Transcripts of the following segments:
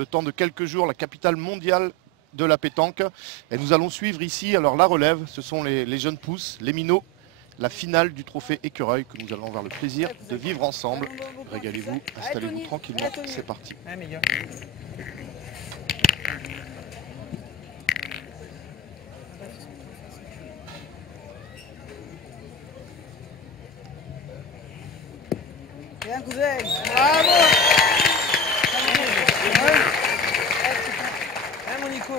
le temps de quelques jours la capitale mondiale de la pétanque. Et nous allons suivre ici alors la relève, ce sont les jeunes pousses, les minots, la finale du trophée écureuil que nous allons avoir le plaisir de vivre ensemble. Régalez-vous, installez-vous tranquillement, c'est parti. Bien, cousin. Bravo. Mon Nico.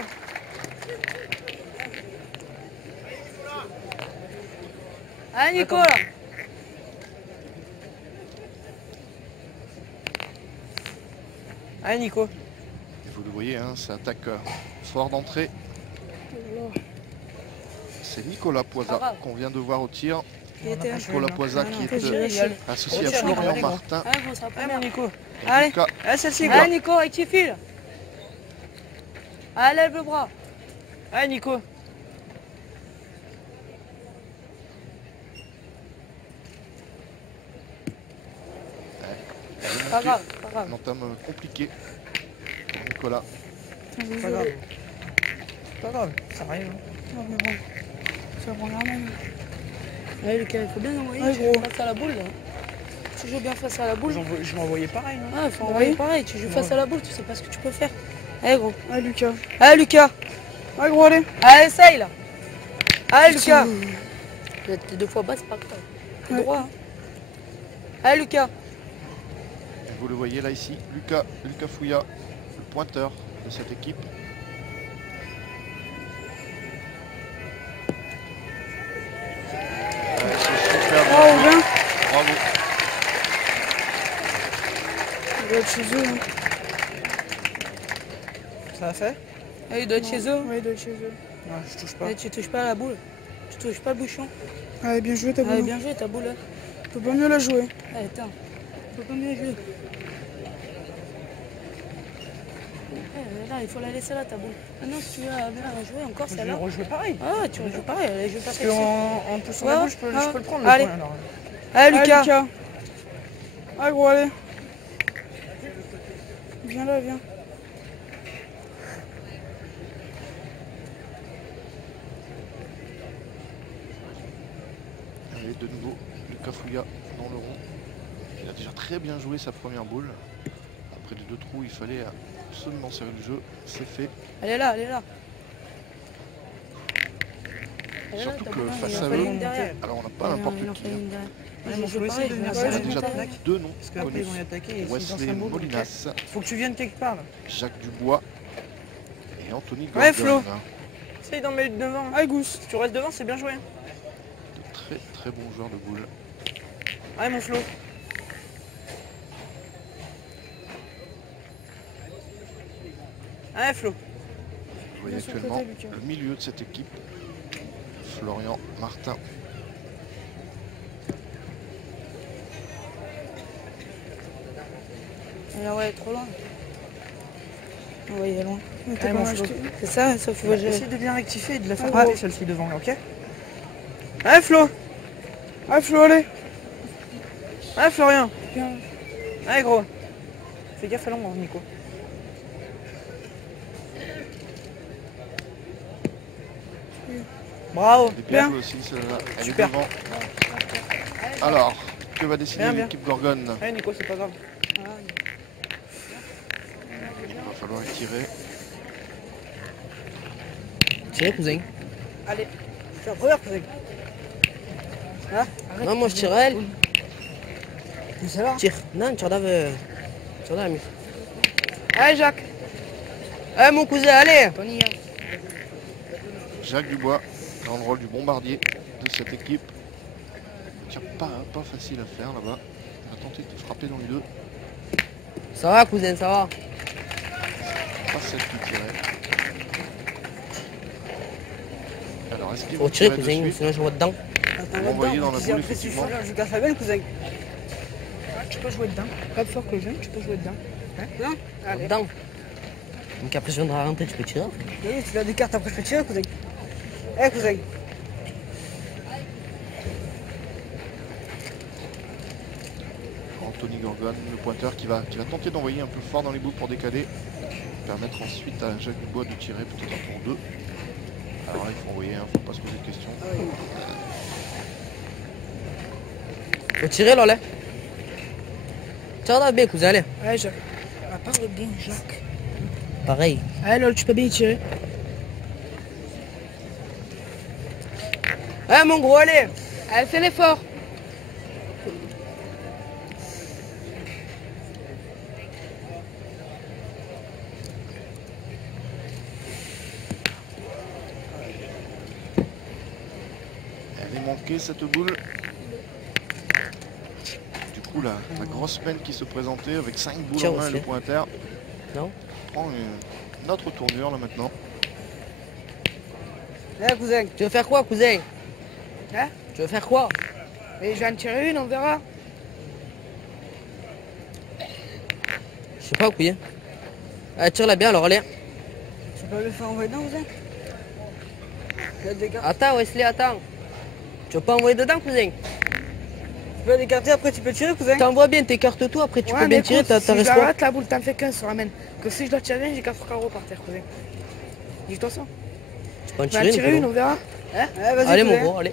Allez Nico là. Allez Nico. Et vous le voyez, hein, ça attaque fort d'entrée. C'est Nicolas Poisa qu'on vient de voir au tir. Nicolas Poisa qui est associé à Florian Martin. Allez mon Nico. Allez. Allez celle-ci. Allez Nico, rectifie là. Allez, lève le bras. Allez Nico. Pas grave, pas grave. Un entame compliqué pour Nicolas. Pas grave. Pas grave, ça arrive. Non, mais bon. Ça prend la main. Allez Lucas, il faut bien envoyer. Ouais, Tu gros. joues face à la boule là. Tu joues bien face à la boule. Je m'envoyais pareil. Non Ah, il faut envoyer pareil. Tu joues face à la boule, tu sais pas ce que tu peux faire. Allez gros. Allez Lucas. Allez Lucas. Allez gros, allez. Allez, essaye là. Allez Lucas. T'es 2 fois bas, c'est pas grave. T'es droit. Hein. Allez Lucas. Et vous le voyez là ici, Lucas Fouilla, le pointeur de cette équipe. Bravo, bien. Bravo. Il doit être chez eux. Hein. Ça a fait? Allez, il doit être chez eux. Ouais, il doit être chez eux. Non, je touche pas. Allez, tu touches pas à la boule. Tu touches pas le bouchon. Allez, bien joué ta boule. Allez, bien joué ta boule. Là. Tu peux pas mieux la jouer. Allez, attends. Tu peux pas mieux jouer. Là, il faut la laisser là ta boule. Ah non, si tu veux la jouer encore Je vais celle-là. rejouer pareil. Ah, tu rejoues pareil. Allez, je vais pas Parce faire qu'en poussant la boule, je peux le prendre. Allez. Le point, alors. Allez, Lucas. Allez, gros, allez. Viens là, viens. Allez, de nouveau, Lucas Fouilla dans le rond. Il a déjà très bien joué sa première boule. Après les 2 trous, il fallait absolument serrer le jeu. C'est fait. Elle est là, elle est là. Surtout que face à eux, alors on n'a pas n'importe qui. Mon Flo, essaie de venir On a sur déjà 2 noms parce qu'après, ils vont y attaquer. Et Wesley Molinas, faut que tu viennes quelque part là. Jacques Dubois et Anthony Gordon. Ouais, Flo. Essaye d'en mettre devant. Allez, Gousse. Si tu restes devant, c'est bien joué. De très très bons joueurs de boules. Allez, mon Flo. Allez, Flo. Vous voyez actuellement le milieu de cette équipe. Florian Martin. Elle ouais, trop loin. Oui, elle est loin. Allez, mon Flo. C'est ça, sauf que j'ai... Essaye de bien rectifier et de la faire passer celle-ci devant, là, ok? Allez, Flo. Allez, Flo, allez. Allez, Florian. Allez, gros. Fais gaffe à l'ombre, Nico. Bravo. Bien aussi, elle est devant. Alors, que va décider l'équipe Gorgone? Allez, Nico, c'est pas grave. Il va falloir tirer. Tirez, cousin. Allez. C'est la première, cousin. Ah, non, moi je tire elle. Mais ça va. Tire. Non, tire d'ave. Tire d'ave, Allez, Jacques. Allez, mon cousin, allez. Jacques Dubois, dans le rôle du bombardier de cette équipe. Tiens, pas facile à faire là-bas. On va tenter de frapper dans les 2. Ça va, cousin, ça va. Pas celle qui tirait. Alors, est-ce qu'il Faut va tirer, tirer de cousin, suite? sinon je vois dedans. On va envoyer dans la boule, effectivement. Je casse la gueule, cousin. Tu peux jouer dedans. Pas plus fort que le jeune, tu peux jouer dedans. Non. Allez. Dedans. Donc après, je viendrai rentrer, tu peux tirer. Oui, tu as des cartes après, je peux tirer, cousin. Eh, cousin. Anthony Gorgone, le pointeur qui va tenter d'envoyer un peu fort dans les boules pour décaler. permettre ensuite à Jacques Dubois de tirer peut-être un tour 2. Alors là, il faut envoyer, hein, faut pas se poser de questions. Faut tirer là, là. Tire bien, cousin, allez. Ouais, Jacques. Ah, parle bien, Jacques. Pareil. Allez, lol, tu peux bien y tirer. Ouais, mon gros, allez. Allez, fais l'effort. Elle est manquée cette boule. Du coup, la grosse peine qui se présentait avec 5 boules Tiens, en main et aussi. le pointer Non. prend une autre tournure là maintenant. Eh, cousin. Tu veux faire quoi, cousin? Hein? Tu veux faire quoi? Mais je vais en tirer une, on verra. Je sais pas, cousin. Allez, tire-la bien, alors, allez. Tu peux le faire envoyer dedans, cousin? Il y a des cartes. Attends, Wesley, attends. Tu veux pas envoyer dedans, cousin? Tu peux l'écarter, après tu peux tirer, cousin? T'envoies bien, t'écartes-toi, après tu Ouais, peux bien mais tirer, écoute, t'as si je resté. la rate, la boule, t'en fais qu'un, se ramène. Que si je dois tirer une, j'ai 4 carreaux par terre, cousin. Dis-toi ça. Tu peux en Je vais en tirer tirer une, une, on verra. Eh, vas-y, allez, mon cousin. gros, allez.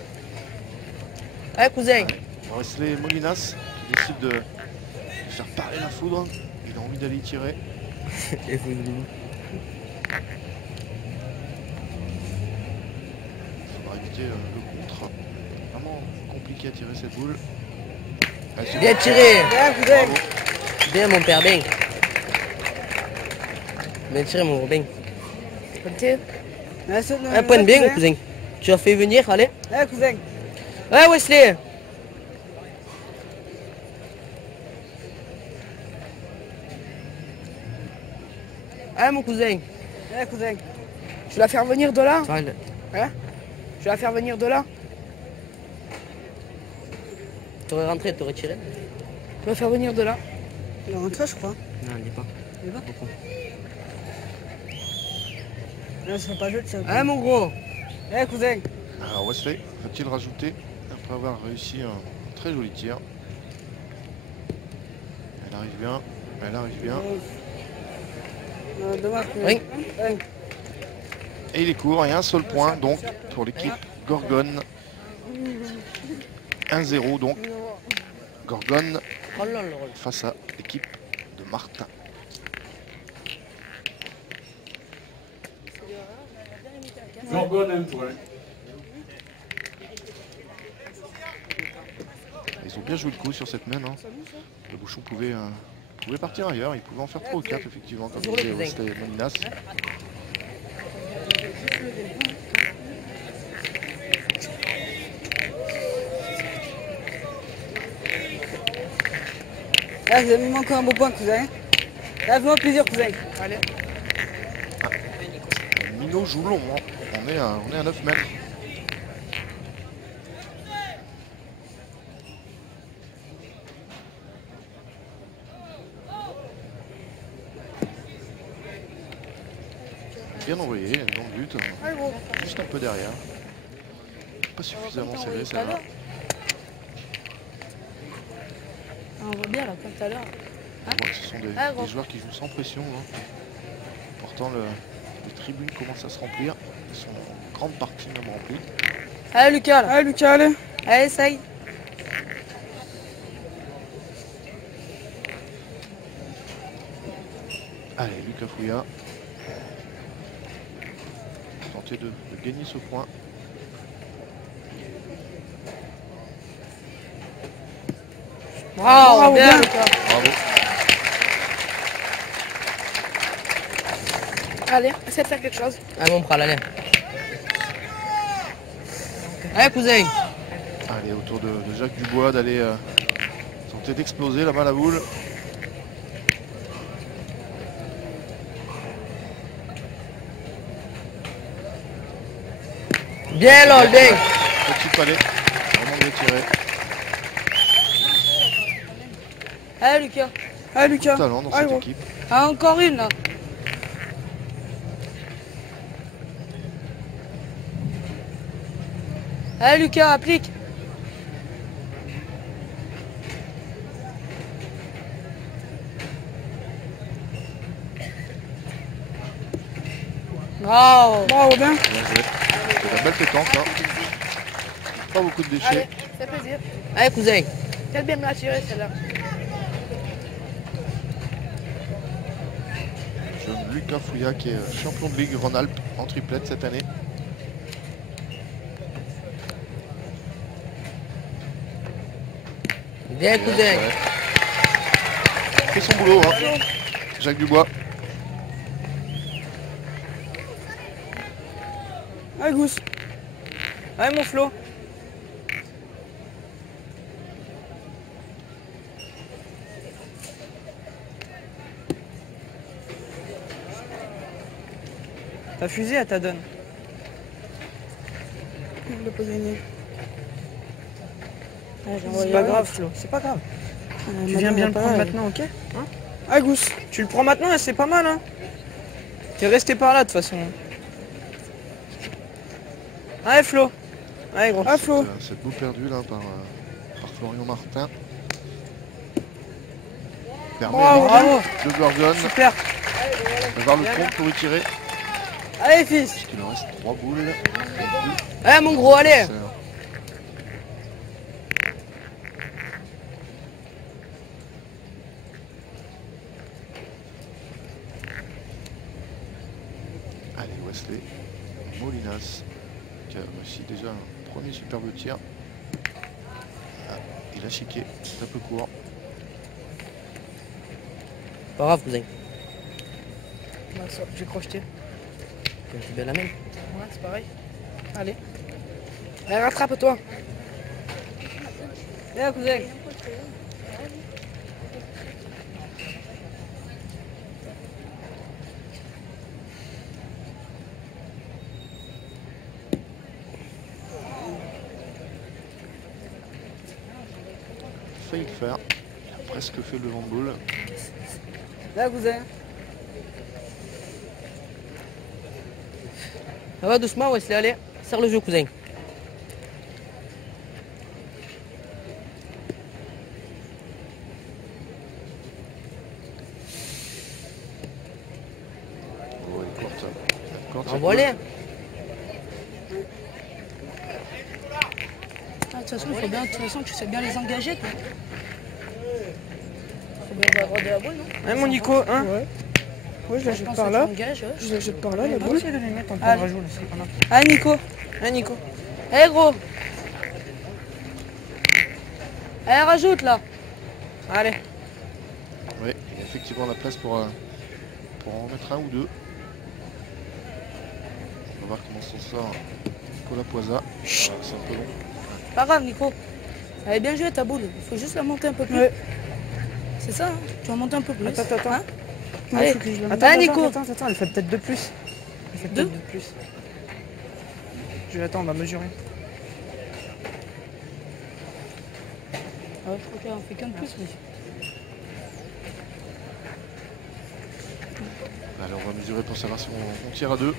Allez, cousin. Wesley Molinas qui décide de faire parler la foudre. Il a envie d'aller y tirer. Il faudra éviter le contre. Vraiment compliqué à tirer cette boule. Bien tiré. Bien, cousin. Bravo. Bien, mon père, bien. Bien tiré, mon gros, bien. Ok. Un point de bien, cousin. Tu as fait venir, allez. Eh, cousin. Ouais, Wesley. Allez, mon cousin. Eh, cousin. Je vais la faire venir de là. Allez. Hein? Je vais la faire venir de là. T'aurais rentré, t'aurais tiré. Je vais la faire venir de là. Il est rentré, je crois. Non, il est pas. Il est pas. Non, ça fait pas jeu de ça. Allez, mon gros. Eh, cousin. Alors Wesley va-t-il rajouter après avoir réussi un très joli tir. Elle arrive bien. Elle arrive bien. Dommage. Oui. Et il est court et un seul point donc pour l'équipe Gorgone. 1-0 donc. Gorgone Oh là là. face à l'équipe de Martin. Gorgone un point. Ils ont bien joué le coup sur cette main. Hein. Le bouchon pouvait partir ailleurs. Il pouvait en faire 3 ou 4 effectivement comme Sur le disait cousin. Wesley Molinas. Ah, vous avez mis encore un beau point, cousin. Ah, fais-moi plaisir, cousin. Allez. Minot joue long. Hein. On est à 9 mètres. Bien envoyé, dans le but. Juste un peu derrière. Pas suffisamment serré celle-là. On voit bien là, comme tout à l'heure. On voit que ce sont Ah, gros. des joueurs qui jouent sans pression. Hein. Pourtant, les tribunes commencent à se remplir. Ils sont en grande partie même remplies. Allez, Lucas, là. Allez, Lucas, allez. Allez, essaye. Allez, Lucas Fouilla. Tenter de gagner ce point. Bravo, bien, bien. Lucas. Bravo. Allez, essaie de faire quelque chose. Allez, mon bras, allez. Allez, cousin. Allez, autour de Jacques Dubois d'aller tenter d'exploser là-bas la boule. Bien, lol, bien. Petit palais. Vraiment bien tiré. Allez, Lucas. Allez, Lucas. Talent dans Allez, cette gros. équipe. Ah, encore une, là. Allez, Lucas, applique. Bravo. Bravo, bien. Bien joué. C'est la belle pétanque, hein. Pas beaucoup de déchets. Allez, ça fait plaisir. Allez, cousin. Peut-être bien me la tirer celle-là. Jeune Lucas Fouilla qui est champion de Ligue Rhône-Alpes en triplette cette année. Bien, cousin. Ouais. Il fait son boulot, hein. Jacques Dubois. Allez, Gousse. Allez, mon Flo. Ta fusée, elle t'a donne. Il l'a pas gagné. C'est pas grave, Flo. C'est pas grave. Tu viens bien le prendre maintenant, ok hein? Allez, Gousse. Tu le prends maintenant et c'est pas mal, hein. T'es resté par là, de toute façon. Allez, Flo. Allez, gros. Allez, Flo. Cette boule perdue là par Florian Martin. Permet Bravo. de Gordon Super. d'avoir le compte pour y tirer. Allez, fils. Il en reste 3 boules. Allez, mon gros, allez. Allez, Wesley Molinas qui a réussi déjà un premier superbe tir. Ah, il a chiqué, c'est un peu court. Pas grave, cousin. J'ai crocheté. C'est bien la même. Ouais, c'est pareil. Allez. Allez, rattrape-toi. Viens, cousin. Failli le faire. Il a presque fait le devant de boule. Viens, cousin. Ça va doucement, Wesley, allez. Serre le jeu, cousin. Oh, il est courte. Courte, cette Envoie-les. boule. Ah, de toute façon, il faut bien, de toute façon, tu sais bien les engager, toi. Faut bien avoir droit de la boule, non? Allez, mon Nico, hein. Ouais, je la Je jette pense par que là. tu engages, ouais. Je la jette par là, la boule. Essaye de les mettre en Allez. rajout, là, c'est pas grave. Allez, Nico. Allez, Nico. Allez, gros. Allez, rajoute, là. Allez. Oui, il y a effectivement la place pour en mettre un ou deux. On va voir comment s'en sort Nicolas Poisa. C'est un peu long. Pas grave, Nico. Elle est bien jouée, ta boule. Il faut juste la monter un peu plus. Ouais. C'est ça, hein. Tu vas monter un peu plus. Attends. Hein? Allez, Allez, attends, Nico. Attends, elle fait peut-être 2 de plus. Elle fait Deux peut-être 2 de plus. Je l'attends, on va mesurer. Ah ouais, je crois qu'elle en fait qu'un de plus, lui. Allez, on va mesurer pour savoir si on tire à deux.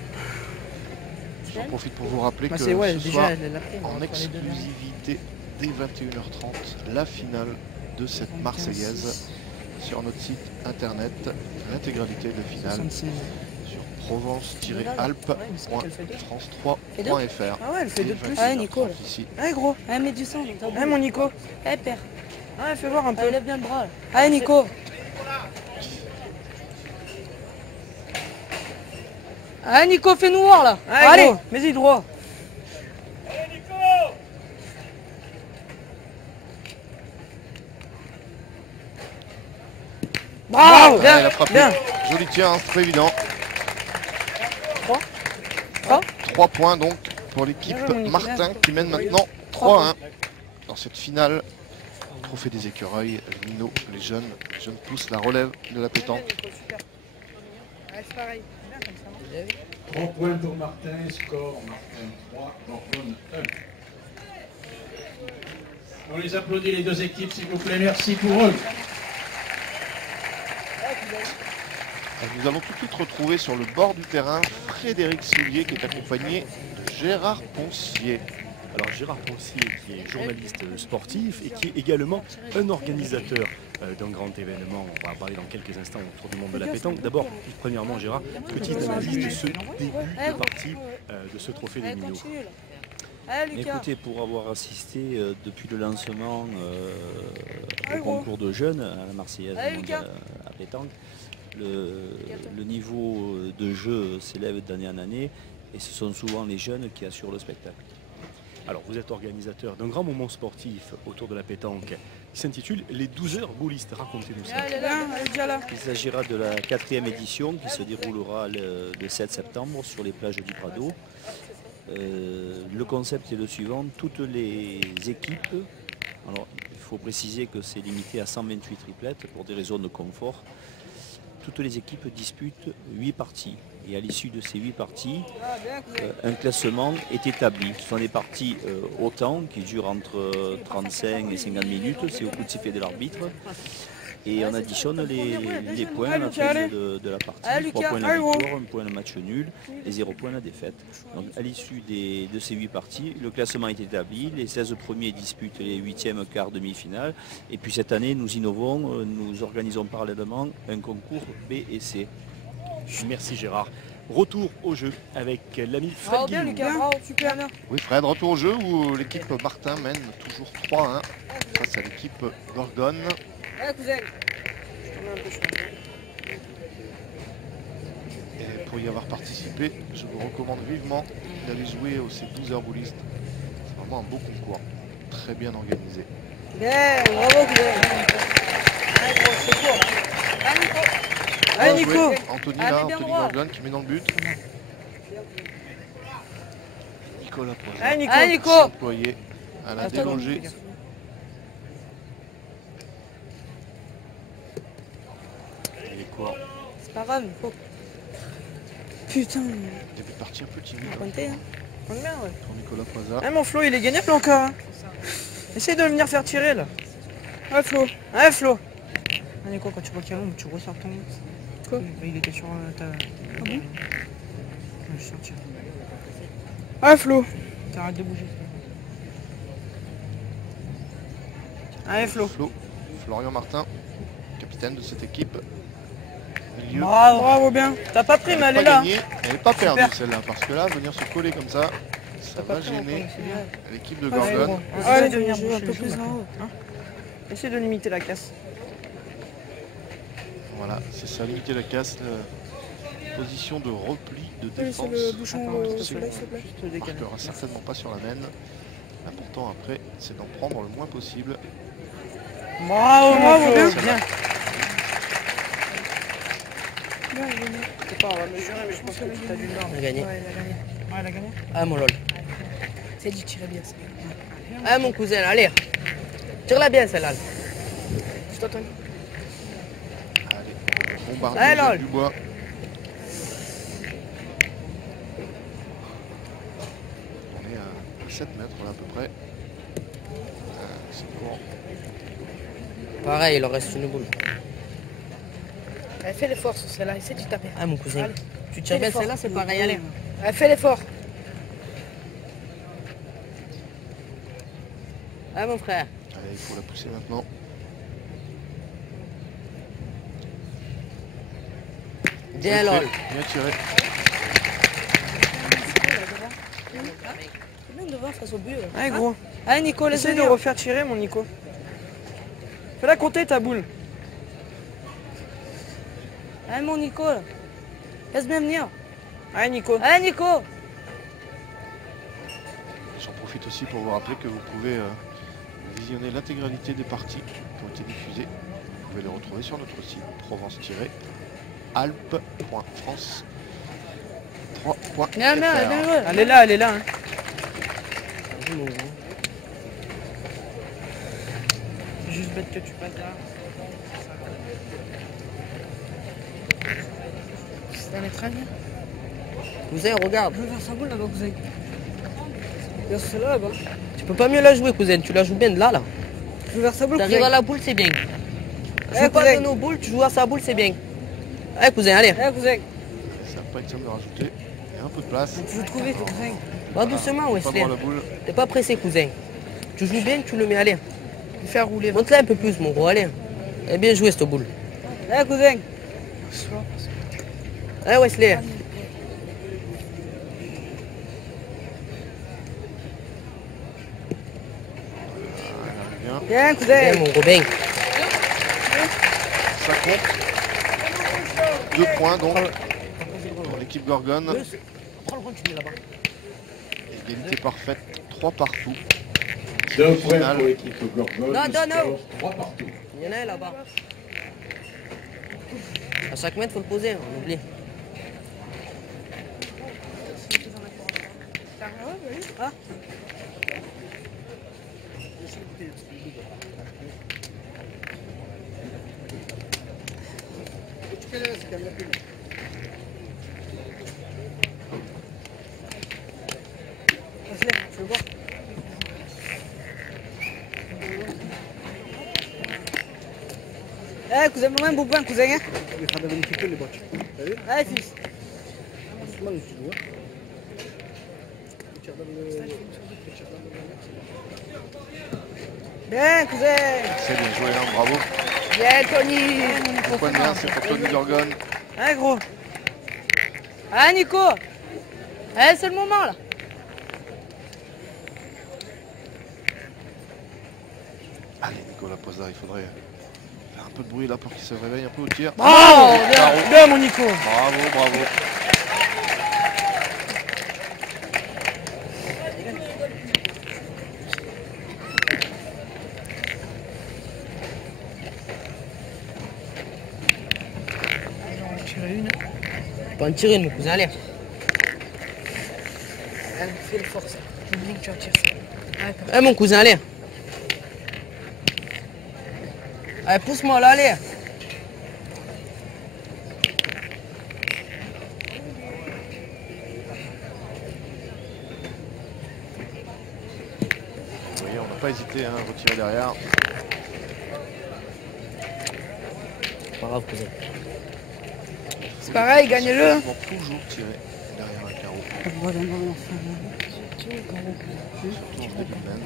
J'en profite pour vous rappeler Bah, que c'est ouais, ce déjà, soir, elle l'a pris. en exclusivité, dès 21h30, la finale de cette Marseillaise sur notre site internet. L'intégralité de finale 66. sur provence-alpes.france3.fr. Ah ouais, elle fait 2 de plus. Ouais, Nico. Ici. Allez, gros. Allez, mets du sang dans ta boule. Allez, mon Nico. Allez, père. Allez, fais voir un peu. Allez, lève bien le bras, là. Allez, Nico. Allez, Nico, fais-nous voir, là. Allez, gros. Mets-y droit. Bravo. Ouais, bien, elle a frappé. bien. Joli tir, hein, très évident. 3. 3 points donc pour l'équipe Bien joué, mon Nico. Martin qui mène maintenant 3-1 dans cette finale. Trophée des écureuils, Lino, les jeunes poussent la relève de la pétanque. Ouais, c'est pareil. 3 points pour Martin, score Martin 3, Gordon 1. On les applaudit les deux équipes s'il vous plaît, merci pour eux. Nous allons tout de suite retrouver sur le bord du terrain Frédéric Soulier qui est accompagné de Gérard Poncier. Alors Gérard Ponsier, qui est journaliste sportif et qui est également un organisateur d'un grand événement. On va en parler dans quelques instants autour du monde de la pétanque. D'abord, premièrement Gérard, petite analyse de ce début de partie de ce trophée des Minots. Écoutez, pour avoir assisté depuis le lancement au concours de jeunes à la Marseillaise à pétanque, le niveau de jeu s'élève d'année en année et ce sont souvent les jeunes qui assurent le spectacle. Alors vous êtes organisateur d'un grand moment sportif autour de la pétanque qui s'intitule les 12 heures boulistes. Racontez-nous ça. Il s'agira de la 4e édition qui se déroulera le 7 septembre sur les plages du Prado. Le concept est le suivant, toutes les équipes, alors il faut préciser que c'est limité à 128 triplettes pour des raisons de confort, toutes les équipes disputent 8 parties et à l'issue de ces 8 parties, un classement est établi. Ce sont des parties au temps qui durent entre 35 et 50 minutes, c'est au coup de sifflet de l'arbitre. Et on additionne les points à la fin de la partie. 3 points la victoire, 1 point le match nul et 0 point la défaite. Donc à l'issue de ces 8 parties, le classement est établi. Les 16 premiers disputent les 8e, quart, demi-finale. Et puis cette année, nous innovons, nous organisons parallèlement un concours B et C. Merci Gérard. Retour au jeu avec l'ami Fred Bien Guillou. Lucas, bravo, super. Oui Fred, retour au jeu où l'équipe Martin mène toujours 3-1 face à l'équipe Gorgone. Et pour y avoir participé, je vous recommande vivement d'aller jouer au ces 12 heures boulistes. C'est vraiment un beau concours, très bien organisé. Bien, bravo cousin. Allez Nico. Anthony Ah, là, mais bien Anthony droit. Gorgone qui met dans le but. Nicolas Poisson, Allez Nico. Allez Nico. employé à la Attends, délogée. Et quoi, C'est pas grave, il faut Putain. début de partie un peu timide compter. Hein. Compte bien, ouais. pour Nicolas Poisson. Ah mon Flo, il est gagnable encore. Hein. Essaye de venir faire tirer là. Ouais Flo. Ouais Flo. Ah Nico, quand tu vois qu'il y a l'ombre, tu ressors ton... Quoi? Il était sur ta... Ah bon? Je suis sorti. Ouais Flo. T'arrêtes de bouger. Allez Flo. Florian Martin, capitaine de cette équipe. Milieu. Bravo bien. T'as pas pris, mais elle est là. Gagnée, elle n'est pas perdue Super. celle-là, parce que là, venir se coller comme ça, ça va gêner l'équipe de Gorgone. Allez, de venir jouer un boucher peu le jeu, plus là. en haut. Essaye de limiter la casse. Voilà, c'est ça, limiter la casse. Position de repli, de c'est défense. le bouchon Attends, au c'est soleil, s'il te plaît. Juste décaler. marquera certainement pas sur la main. L'important après, c'est d'en prendre le moins possible. Bravo, Bravo, bien. bien. Bien. Bien, il est né. Je sais pas, on va mesurer, mais je pense que t'as du nord. On a gagné. Ouais, il a gagné. Ouais, elle a gagné. Ah mon lol. C'est dit, tirer bien ça. Ah mon cousin, allez. Tire-la bien celle-là. Je t'entends. Allez, bombardier Allez, Jacques lol. Dubois. On est à 7 mètres là à peu près. C'est court. Pareil, il en reste une boule. Elle fait l'effort sur celle-là, essaie de taper. Ah mon cousin. Allez. Tu tires bien celle-là, c'est pareil, allez. Elle fait l'effort. Ah mon frère. Allez, il faut la pousser maintenant. Bien lol. Bien tiré. C'est bien de voir face au but. Allez, gros. Allez Nico, laisse Essaye de venir. refaire tirer, mon Nico. Fais-la compter ta boule. Allez mon Nico. Laisse bien venir. Allez, Nico. Allez Nico. J'en profite aussi pour vous rappeler que vous pouvez visionner l'intégralité des parties qui ont été diffusées. Vous pouvez les retrouver sur notre site provence-alpes.france. 3. Bien, bien, bien joué. Elle est là, elle est là. Hein. C'est juste bête que tu passes là. Elle est très bien. Cousin, regarde. Je veux faire sa boule là-bas, cousin. Vers celle-là, là-bas. Tu peux pas mieux la jouer, cousin. Tu la joues bien de là, là. Je veux faire sa boule, T'arrives cousin. à la boule, c'est bien. Eh, Joue pas cousin. de nos boules, tu joues à sa boule, c'est bien. Allez, cousin, allez. Allez, cousin. Ça va pas être simple de rajouter. y a un peu de place. Tu veux trouver tes cousins. Va doucement, Pas Wesley. voir la boule. T'es pas pressé, cousin. Tu joues bien, tu le mets, allez. Il fait rouler. Monte-la un peu plus, mon gros, allez. Elle est bien joué, cette boule. Eh, cousin. Allez, Wesley. Bien. Bien, Bien, cousin. mon gros, bien. Ça compte. 2 points donc pour l'équipe Gorgone. Prends le continue là-bas. Égalité parfaite, 3 partout. 2 points Finale. pour l'équipe Gorgone. Non, non, non. 3 partout. Il y en a un là-bas. À chaque mètre, faut le poser, on oublie. Wesley, tu veux voir? Eh, cousin, maman, beau point, cousin. Hein? Allez, fils. Bien, cousin. C'est bien joué, hein, bravo. Bien, Tony. Un point bien, c'est pour Tony Gorgone. Hein, gros. Hein, Nico? Eh, c'est le moment, là. Allez, Nicolas Posa, il faudrait faire un peu de bruit là pour qu'il se réveille un peu au tir. Bravo. Bien, Bravo. bien, mon Nico. Bravo, bravo. Faut en tirer une, mon cousin, allez. Fais le force. J'oublie que tu retires ça. Eh, mon cousin, allez. Allez, pousse-moi là, allez. Vous voyez, on n'a pas hésité hein, à retirer derrière. Pas grave, cousin. C'est pareil, gagnez-le. Il faut toujours tirer derrière un carreau. Surtout en début de semaine.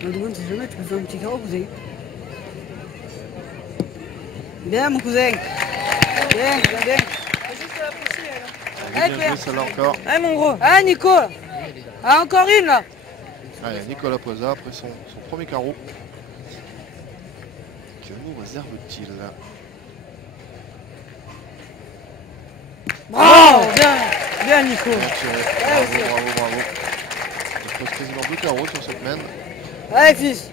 Je me demande si jamais tu peux faire un petit carreau, cousin. Bien, mon cousin. Bien, bien, bien. Elle est bien jouée celle-là encore. Eh, mon gros. Ah, Nico. Ah, encore une, là. Allez, Nicolas Posa après son premier carreau. Que nous réserve-t-il là? Bravo. Bien, bien, Nico. Bien tiré. Bravo, bravo, bravo. Il pose quasiment 2 carreaux sur cette main. Allez, fils.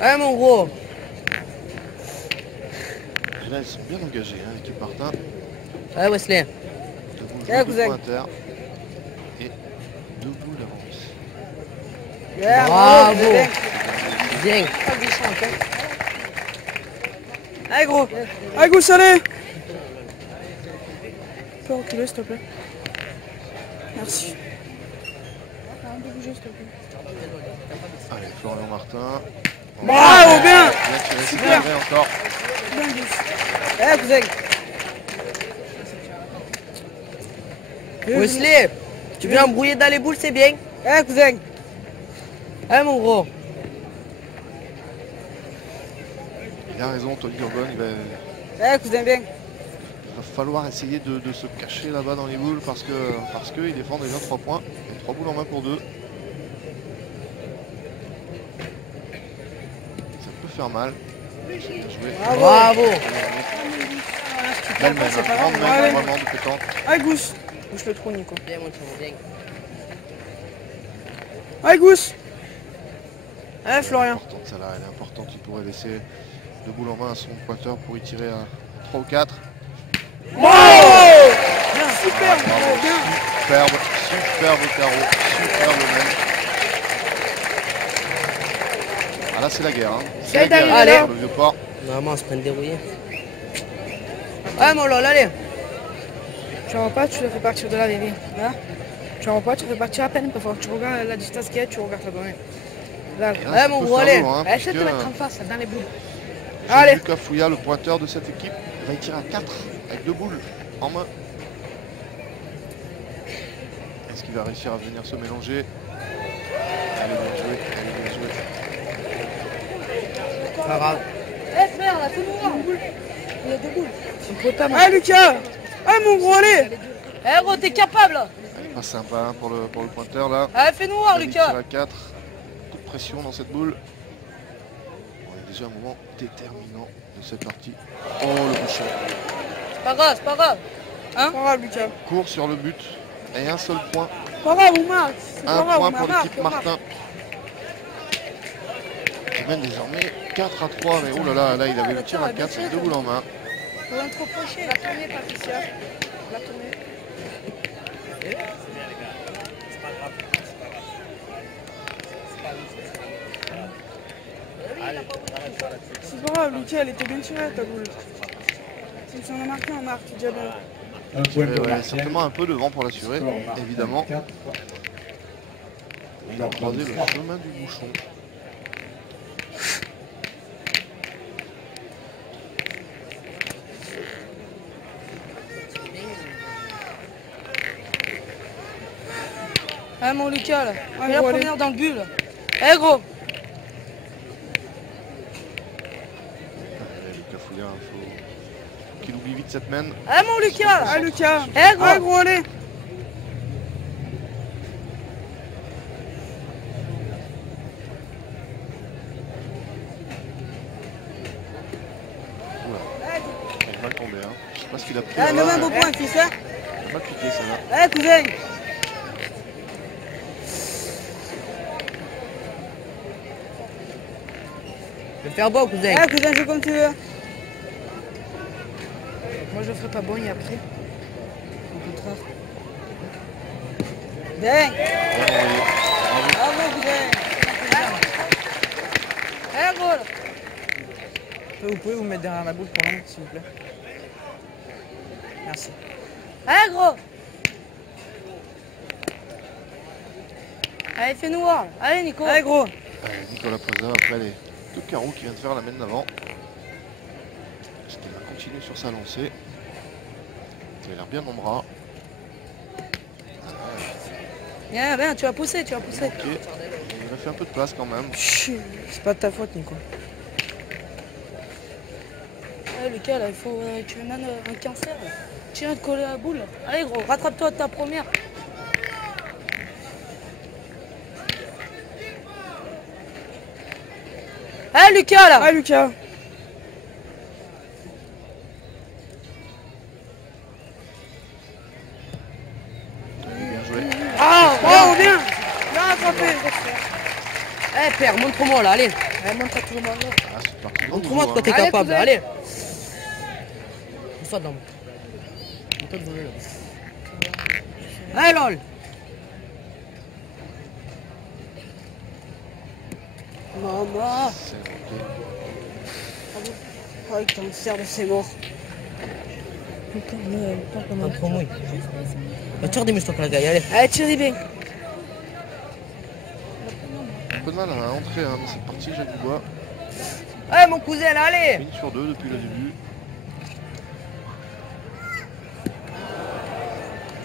Allez, mon gros. Et là, ils sont bien engagés, hein, l'équipe Martin. Allez, Wesley. Deux boules Eh, de cousin. points inter. Et 2 boules d'avance. Bien, Bravo. bien. Bien. Pas glissant, ok. Allez, gros. Allez, gauche, allez. Tu peux reculer, s'il te plaît. Merci. Allez, Florian Martin. Bravo, bien. Bien tiré, c'est bien vrai encore. Eh, cousin. Wesley, tu viens embrouiller dans les boules, c'est bien. Eh, cousin. Allez, mon gros. Il a raison, Tony Gorgone. Il Eh, cousin, bien. va falloir essayer de se cacher là-bas dans les boules parce qu'ils défendent déjà 3 points. Et 3 boules en main pour 2. Ça peut faire mal. Bien joué. Bravo. Belle main, c'est pas grande grave. main, Allez. vraiment de pétanque. Allez, gauche. Gauche le trou, Nico. Bien, mon chien, bien. Allez, gauche. Allez, Florian. Importante, celle-là, elle est importante. Il pourrait laisser 2 boules en main à son pointeur pour y tirer à 3 ou 4. Bravo. Bien, super, bravo, bien. Superbe carreau, superbe main. Ah là c'est la guerre, hein. C'est la guerre Allez. sur le vieux port. Normalement, on se prend dérouillé. Allez, mon lol, allez. Tu vois pas, tu le fais partir de là, bébé. Hein? Tu vois pas, tu le fais partir à peine. Parce que tu regardes la distance qu'il y a, tu regardes là-bas. Là, Et là, Ouais, ça mon peut gros, faire allez. lourd, hein, essaie de te puisque, mettre en face, là, dans les boules. Jean-Luc Allez. Cafouilla, le pointeur de cette équipe, va y tirer à 4 avec 2 boules. en main. Est-ce qu'il va réussir à venir se mélanger? Allez, bien joué, allez, bien joué. Pas grave. Eh frère, là, fais-nous voir. Il y a deux boules. C'est trop tard. Ah Lucas. Ah mon gros allez. Eh gros, t'es capable là. Pas sympa hein, pour le pointeur là. Allez, fais-nous voir, Il Lucas. tire à 4. Coup de pression dans cette boule. On est déjà un moment déterminant de cette partie. Oh le bouchon. C'est pas grave, c'est pas grave. Pas grave Lucas. Court sur le but. Et un seul point. Pas grave on marque. C'est pas Un grave, point on pour marque, l'équipe on marque. Martin. Qui mène désormais 4 à 3. Mais oh là là, là il avait le tir à 4, c'est 2 boules en main. Faut rien trop procher. La tournée Patricia. La tournée. C'est pas grave Lucas, elle était bien tirée ta boule. Si on a marqué, on marque, c'est déjà bien. Un point pour Ouais, Martin. certainement un peu de vent pour l'assurer, Score Martin, évidemment. 4. Il a croisé le chemin du bouchon. Eh mon Lucas là. Ah, Fais la gros, allez. première dans le but là. Eh gros. Lucas Foulien, faut qu'il oublie vite cette main. Eh mon Lucas là. Ah Lucas. Eh gros. Ah gros allez. Il va tomber. Hein. Je sais pas ce qu'il a pris. Ah, là, mets un mais beau point, fils, hein. il a mal piqué ça. Eh, cousin. Je vais faire beau, cousin. Eh, cousin, joue comme tu veux. Moi je ferai pas bon et après. Au contraire. Bien. Bien envoyé. Bravo. Bravo, cousin. Eh gros là. Vous pouvez vous mettre derrière la boule pour l'ombre, s'il vous plaît. Merci. Eh gros. Allez, fais-nous voir. Allez Nico. Allez, gros. Nicolas Poza après les 2 carreaux qui vient de faire la main d'avant. Est-ce qu'il va continuer sur sa lancée? Il a l'air bien en bras. Viens, viens, tu vas pousser, tu vas pousser. Ok. Il a fait un peu de place quand même. Chut, c'est pas de ta faute, Nico. Eh Lucas là, il faut tu veux même un cancer là. Tu viens de coller la boule. Allez gros, rattrape-toi de ta première. Eh Lucas là. Ah, Lucas. Bien joué. Ah, bravo, bien. Bien rattrapé. Eh père, montre-moi là, allez. Eh, montre à tout le monde là. Ah, c'est parti. Montre-moi de quoi t'es Allez, capable, cousin. allez. Soit dans. Montre de voler là. Allez lol. Maman. C'est ok. Oh, le cancer de ses morts. Pas trop mouille. Va tire des mouches-toi, la gars, allez. Allez, tire bien. Un peu de mal à entrer hein, dans cette partie, Jacques Dubois. Allez mon cousin, là, allez. 1 sur 2 depuis le début.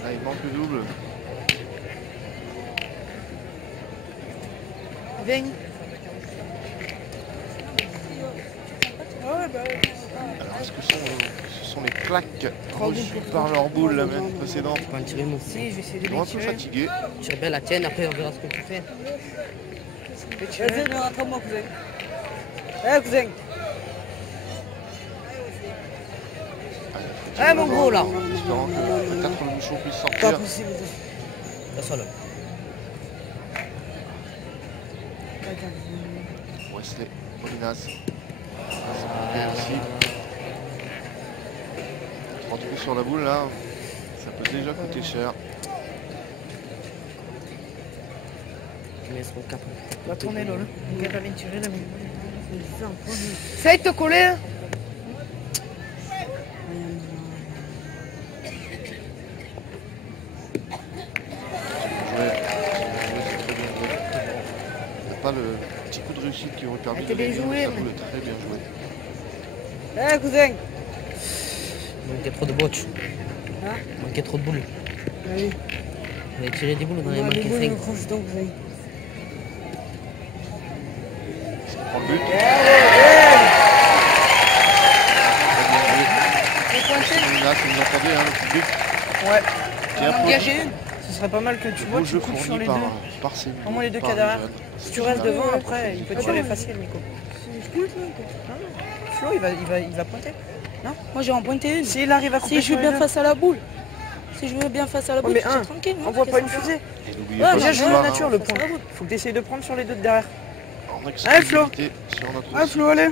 Là, il manque le double. Viens. Ouais, bah. Alors, est-ce que ce sont les claques reçues par leur boule la main précédente? Pas en tirer mon. Si, je vais essayer de Ils sont les un peu tirer. fatigués. Tire bien la tienne, après on verra ce que tu fais. Vas-y, viens, rattrape-moi, cousin. Eh, cousin. Eh mon gros là. En espérant que peut-être le bouchon puisse Pas sortir. possible. Là, ça là. Wesley, Molinas. C'est bien aussi. 3 trous sur la boule là. Ça peut déjà coûter cher. Mais ils seront capables. Va tourner là. Il va bien tirer là. Essaye de te coller. Hein. Ouais, c'est très bien joué. Il n'y a pas le petit coup de réussite qui aurait permis Ah, t'es bien gagner, joué, mais ça mais- voulait très bien joué. Eh, cousin. Donc il y a trop de botch. Il manquait trop de boules. Allez. On avait tiré des boules, on en avait Ouais, les manqué boules 5. me crochent donc, Cousin. Ça prend le but. Là, si vous entendez, hein, le public Ouais. qui applaudit. Engagé une. Ce serait pas mal que tu vois, Beau tu jeu coupes sur fourni les par, deux. par ces Au moins les deux par qui a derrière. jeunes. Si tu restes devant, après, il peut tirer facile, Nico. Flo, il va pointer. Moi j'ai en pointé une. S'il arrive à couper Si je sur veux les bien deux. face à la boule. Si je veux bien face à la boule, mais je suis un, tranquille. on voit pas une fusée. Et n'oubliez Ouais, pas Déjà, ce joue la soir, nature, hein, le point. Faut que tu essayes de prendre sur les deux de derrière. en Allez, Flo. exclusivité sur notre Ah, site Flo, allez.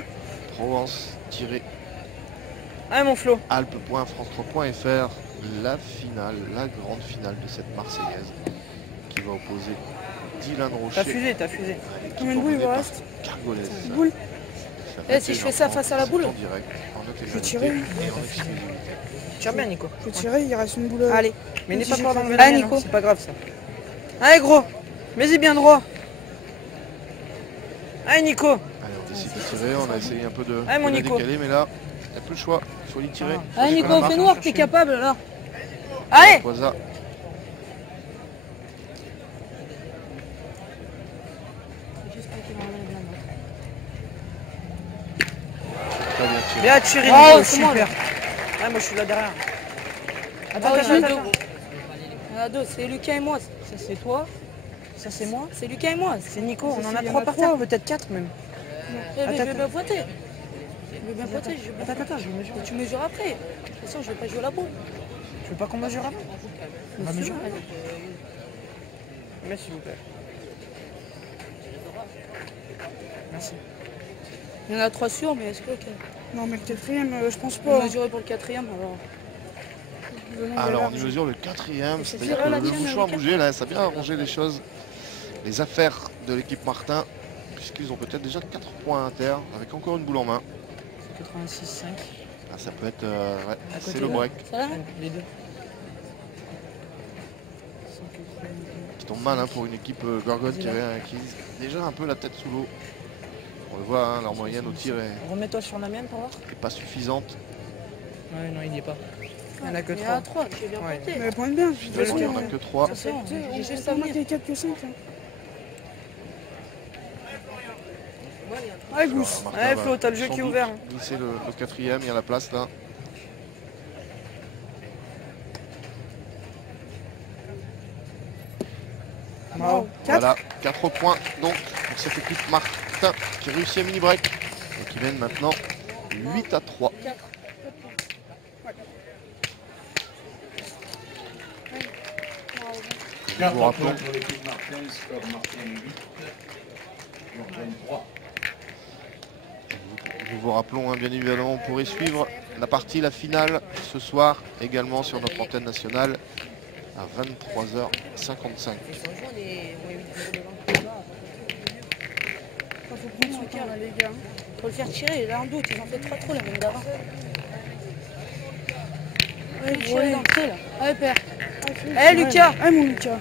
Provence-Alpes.france3.fr, Allez, mon Flo. la finale, la grande finale de cette Marseillaise qui va opposer Dylan T'as Rocher fusé, t'as fusé. à Combien de boules il vous par reste Cargolès. Boule. Eh, si je fais ça face à la boule. En direct, en intégralité tirer. et en exclusivité. Tire bien, Nico. Faut tirer, il reste une boule. Allez. Mais n'aie Si pas j'ai peur fait- d'enlever Allez, la mienne, Nico. hein, c'est pas grave ça. Allez, gros. Mets-y bien droit. Allez, Nico. Allez, on décide de tirer, on a essayé un peu de, Allez, mon de la Nico. décaler, mais là, il n'y a plus le choix, il faut y tirer. Allez Nico, fais noir que t'es capable alors. Allez. Poisa. Très bien tiré. Bien tiré, Oh, Nico, c'est moi, super. Ouais, moi je suis là derrière. Attends, Ah, attends, oui, attends. Il y en a deux, c'est Lucas et moi. Ça c'est toi, ça c'est moi, C'est Lucas et moi. c'est Nico. On en il a y en trois a par trois. terre, peut-être quatre même. Je vais Attends, bien pointer. Je vais bien pointer. Attends, je mesure. Tu mesures après. De toute façon, je vais pas jouer à la boule. Tu veux pas qu'on mesure avant On va mesurer. Mais s'il vous plaît. Merci. Il y en a trois sûrs, mais est-ce que. Non, mais le quatrième, je pense On va pas. mesurer pour le quatrième alors. Alors on y mesure le quatrième, C'est c'est-à-dire tiré que la le tienne, bouchon a Lucas. bougé, là, ça a bien arrangé les choses, les affaires de l'équipe Martin, puisqu'ils ont peut-être déjà 4 points inter, avec encore une boule en main. 86,5. Ah, ça peut être, ouais, À côté c'est le de- break, Ça là Les deux. qui tombe mal hein, pour une équipe Gorgone qui a déjà un peu la tête sous l'eau. On le voit, hein, leur moyenne au tir est Remets-toi sur la mienne pour voir. pas suffisante. Ouais, non, il y est pas. Il y en a que Il y en a 3. trois, j'ai bien Ouais. pointé. Mais pointe bien. De toute façon, il n'y en a que 3. C'est bon, j'ai juste à On venir. marqué 4 que 5. Allez, Gousse. Ouais, Flo, t'as le jeu qui est ouvert. hein. C'est le quatrième, il y a la place là. Bravo. Voilà, 4 points donc pour cette équipe Martin qui réussit à mini break et qui mène maintenant 8-3. Nous vous 4 rappelons, points pour l'équipe Martin, score Martin 8, Gorgone 3. nous vous rappelons hein, bien évidemment, vous pourrez suivre la partie, la finale ce soir également sur notre antenne nationale à 23h55. Faut prendre son temps, là, les gars. Faut le faire tirer, il a un doute, ils ont fait 3 trous la même d'avant. Allez, tirer l'entrée là. Allez, père. Allez, Lucas. Allez, mon Lucas.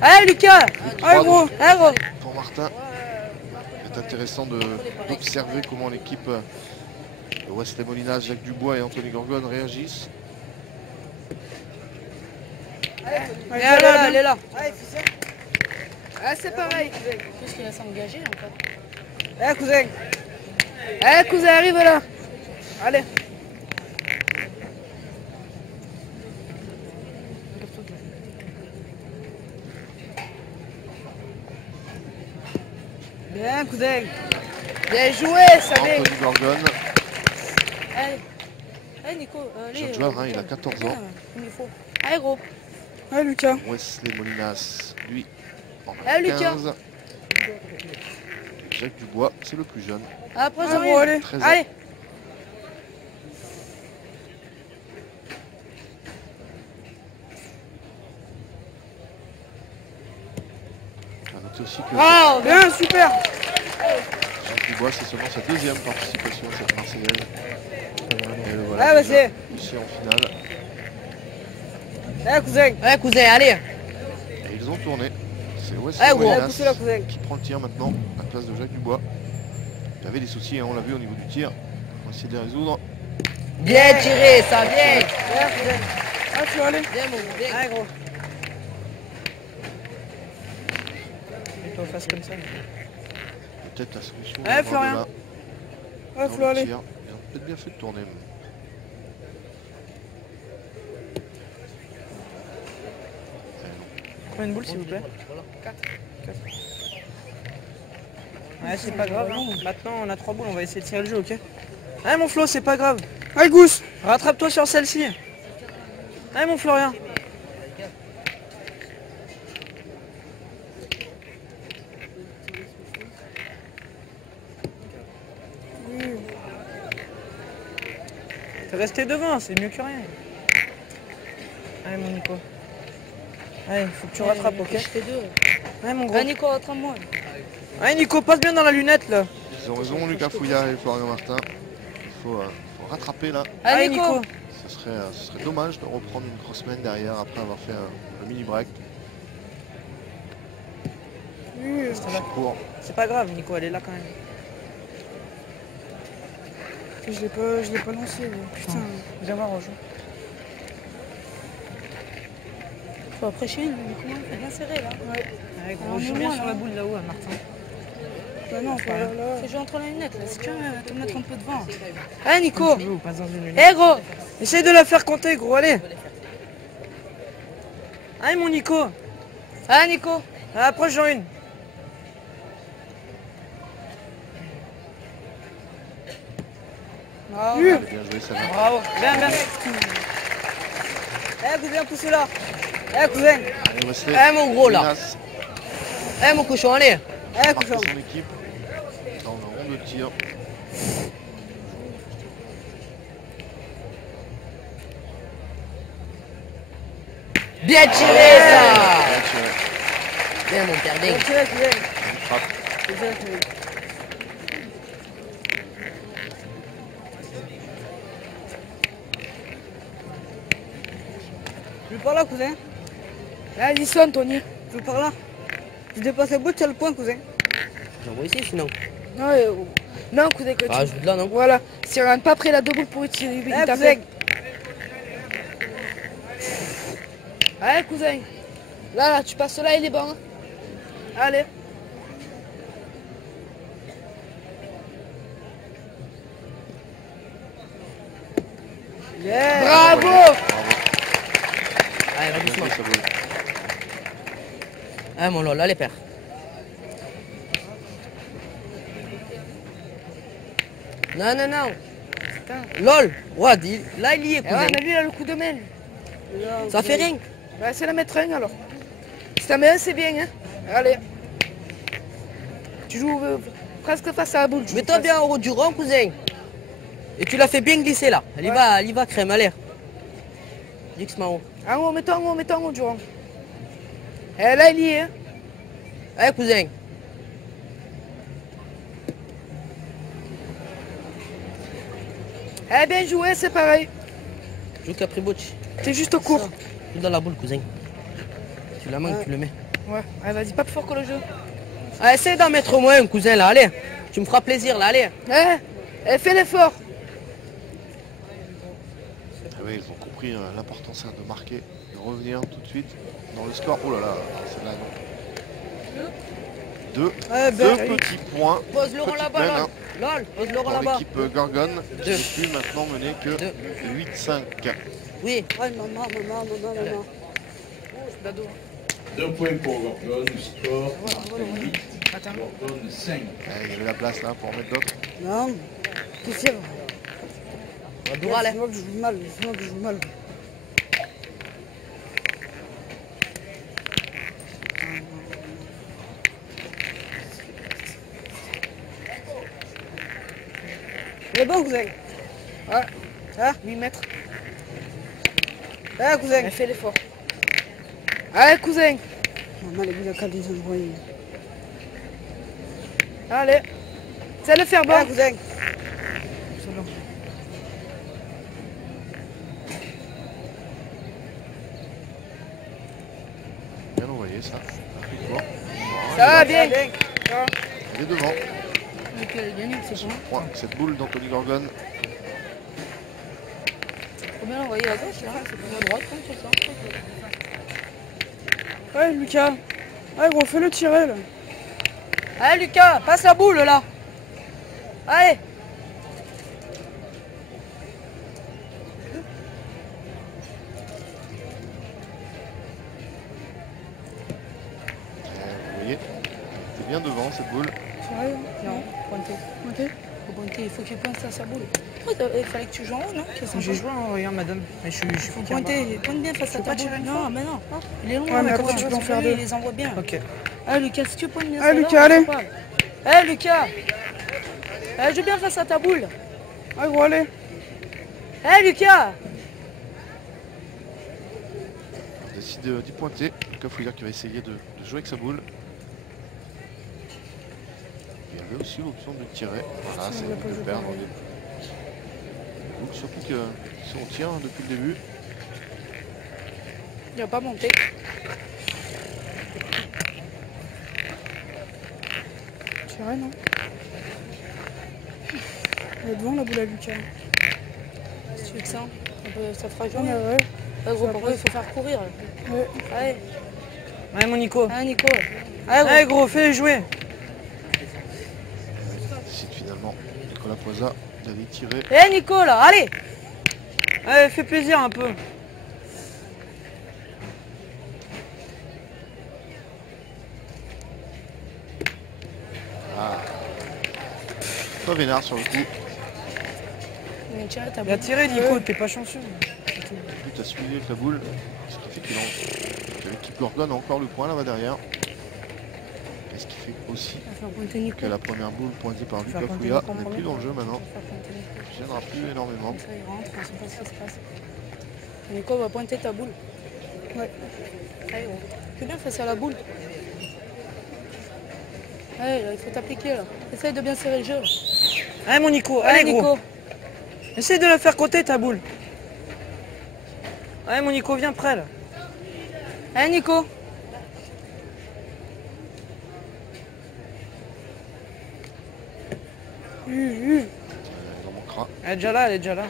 Allez, Lucas. Allez, gros. Allez, gros. Pour Martin, c'est intéressant d'observer comment l'équipe de Wesley Molinas, Jacques Dubois et Anthony Gorgone réagissent. Elle est là, elle est là. Ah, c'est pareil. Qu'est-ce qu'il va s'engager encore? Allez, cousin. Eh, cousin, arrive là. Allez. Bien, cousin. Bien joué, Sané. Anthony Gorgone, Allez. Allez, Nico. Allez, jeune joueur, hein, il a 14 ans. Comme il faut. Allez, gros. Allez, Lucas. Wesley Molinas, lui, en a Allez, Lucas. 15. Jacques Dubois, c'est le plus jeune, Après, Ah, bon, allez. 13 ans. Allez. À noter aussi que Oh, Bien, super. Jacques Dubois, c'est seulement sa deuxième participation à cette Marseillaise. Et le voilà, Ah, vas-y. déjà ici en finale. Allez, cousin. Ouais, cousin, allez. Et ils ont tourné. C'est Wesley Eh, gros. Molinas Poussez-la, cousin. qui prend le tir maintenant à la place de Jacques Dubois. Il y avait des soucis, hein, on l'a vu au niveau du tir. On va essayer de les résoudre. Bien tiré, ça, bien. Ah, Flo, allez. Bien, mon gros, bien. Ouais, gros. Mets-toi face comme ça. Peut-être la solution. Ouais, Florian. Ah, Flo, allez. Il a peut-être bien fait de tourner. Combien de boules, s'il vous plaît 4. Ouais, c'est pas grave. Hein. Maintenant, on a 3 boules, on va essayer de tirer le jeu, ok? Ouais, mon Flo, c'est pas grave. Allez, Gousse. Rattrape-toi sur celle-ci. Ouais, mon Florian. T'es resté devant, c'est mieux que rien. Allez, mon Nico. Allez, faut que tu rattrapes, ok? Je fais 2. Ouais, mon gros. Ah, Nico, rattrape-moi. Allez, Nico, passe bien dans la lunette, là. Ils ont raison, Lucas Fouillard et Florian Martin. Il faut rattraper là. Allez, Nico. Nico. Ce serait dommage de reprendre une grosse semaine derrière après avoir fait un mini break. Oui, C'est court. C'est pas grave, Nico, elle est là quand même. je l'ai pas lancé. Putain. Viens voir, rejoue. Faut après chez nous, Nico, c'est bien serré là. Allez, gros, Alors, joue mais bien moi, sur là. la boule là-haut, Martin. Bah non, pas là. Fais jouer entre la lunette là, si tu veux te mettre un peu devant. Allez, Nico. Ou passe dans une lunette. Eh gros. Essaye de la faire compter, gros, allez. Allez, mon Nico. Ah, Nico. Allez, approche-en une. Ah, Oui. Bien joué, ça va. Bravo. Bien, bien. Eh, cousin, pousse-la. Eh, cousin. Allez, Wesley. Eh, mon gros, là. Jonas Eh, mon cochon, allez. Eh, marque cousin. son équipe dans le rond de tir. Bien tiré, ça. Bien tiré. Bien, mon père, bien. Bien tiré, cousin. Une frappe. Bien tiré. Joue par là, cousin. Vas-y, sonne, Tony. Joue par là. Tu dépasses le bout, tu as le point, cousin. J'envoie ici, sinon. Non, non, cousin, que Ah, je joue là, non? Voilà. Si on rentre pas après la double pour tirer, il Eh, tape. cousin. Allez, cousin. Là, tu passes là, il est bon. Hein. Allez. Yeah. Bravo. Allez, va Bien doucement. joué, ça vaut. Eh, mon lol, allez, père. Non, non, non. Lol. Ouais, là, il y est, Eh ouais, cousin. on a vu là le coup de main. Ça fait rien. Ouais, c'est la mettre un alors. Si t'en mets un, c'est bien. Hein. Allez. Tu joues presque face à la boule. tu joues Mets-toi face. bien en haut du rond, cousin. Et tu l'as fait bien glisser, là. Elle y va, crème, allez. Dix Mao. En haut, mets-toi en haut du rang. Et là, il y est. Hein. Allez, cousin. Eh bien joué, c'est pareil. Joue Capriboci. T'es juste au court. Joue dans la boule, cousin. Tu la manques, tu le mets. Ouais, allez, vas-y, pas plus fort que le jeu. Ah, essaye d'en mettre au moins un, cousin, là, allez. Tu me feras plaisir, là, allez. Fais l'effort. Ah oui, ils ont compris l'importance de marquer, de revenir tout de suite dans le score. Oh là là, c'est là non. Deux petits points. Pose le rond Petite là-bas, peine, lol. hein, Lol, pose le rond pour là-bas. l'équipe Gorgone qui Deux. n'est plus maintenant menée que Deux. 8-5. Oui. Ouais, maman. 2 points pour Gorgone, score Martin 8, Gorgone 5. Il y avait la place là pour en mettre d'autres. Non. Tout fièvre. Doura, allez. C'est moi que je joue mal. C'est bon, cousin. Ouais. Hein 8 mètres. Eh, cousin. Fais l'effort. Allez, cousin. Maman, les gars, quand ils ont joué. Allez. C'est le faire bon. Eh, cousin. C'est bon. Bien envoyé ça. Un coup de poing. Ça va bien. Il est devant. Lequel est gagné, c'est bon. Point, cette boule d'Anthony Gorgon. Faut bien l'envoyer à gauche, là. C'est pour à droite, comme ça. Ouais, Lucas. Ouais, gros, fais-le tirer, là. Allez, Lucas, passe la boule, là. Allez. Vous voyez, c'est bien devant cette boule. Tirer, hein. Non, pointer. Pointer. Faut pointer, il faut qu'il pointe sa boule. Pourquoi il fallait que tu joues en haut, non? J'ai joué, hein, regarde, madame. Mais je suis Faut pointer, pointe bien face à ta pas boule. tirer une Non, mais non. Il est long, Ouais, mais quand après, tu tu vas peux en sur faire lui, deux. il les envoie bien. Ok. Allez, Lucas, si tu pointes bien Allez, celle-là, Lucas, on allez. se parle. Allez, Lucas. Allez, joue bien face à ta boule. Ouais, gros, allez. Allez, Lucas. On décide d'y pointer. Lucas Fouillard qui va essayer de jouer avec sa boule. Il y avait aussi l'option de tirer. Voilà, c'est de perdre. Donc, surtout que si on tient depuis le début, Il va pas monter. Tirer, non. Elle est devant, la boule à Lucas. Si tu veux que ça, ça te fera jouer. Ouais, ouais. Ah, gros, pourquoi il faut faire courir? Ouais. Allez, Ouais, mon Nico. allez, Nico. Allez, gros, fais-les jouer. décide finalement Nicolas Poisa d'aller tirer. Eh, Nico, là, allez. Allez, fais plaisir un peu. Ah. Pas vénard sur le coup. Mais tiens, t'as Il a boule. tiré, Nico, t'es pas chanceux. Tu as suivi avec la boule, ce qui fait qu'il l'équipe Gorgon a encore le point là-bas derrière. Et ce qui fait aussi On va faire pointer Nico. que la première boule pointée par Lucas pointer Fouilla Nico en n'est premier. plus dans le jeu maintenant. On va faire pointer Nico. Il ne gênera plus énormément. Comme ça, il rentre, on sait pas ce qui se passe. Et Nico va pointer ta boule. Ouais. Allez, gros. Fais bien face à la boule. Allez, là, il faut t'appliquer, là. Essaye de bien serrer le jeu. Là. Allez, mon Nico, Allez, allez, gros. Nico. Essaye de la faire côté, ta boule. Allez, mon Nico, viens près, là. Allez, Nico. Il en manquera. Elle est déjà là, elle est déjà là.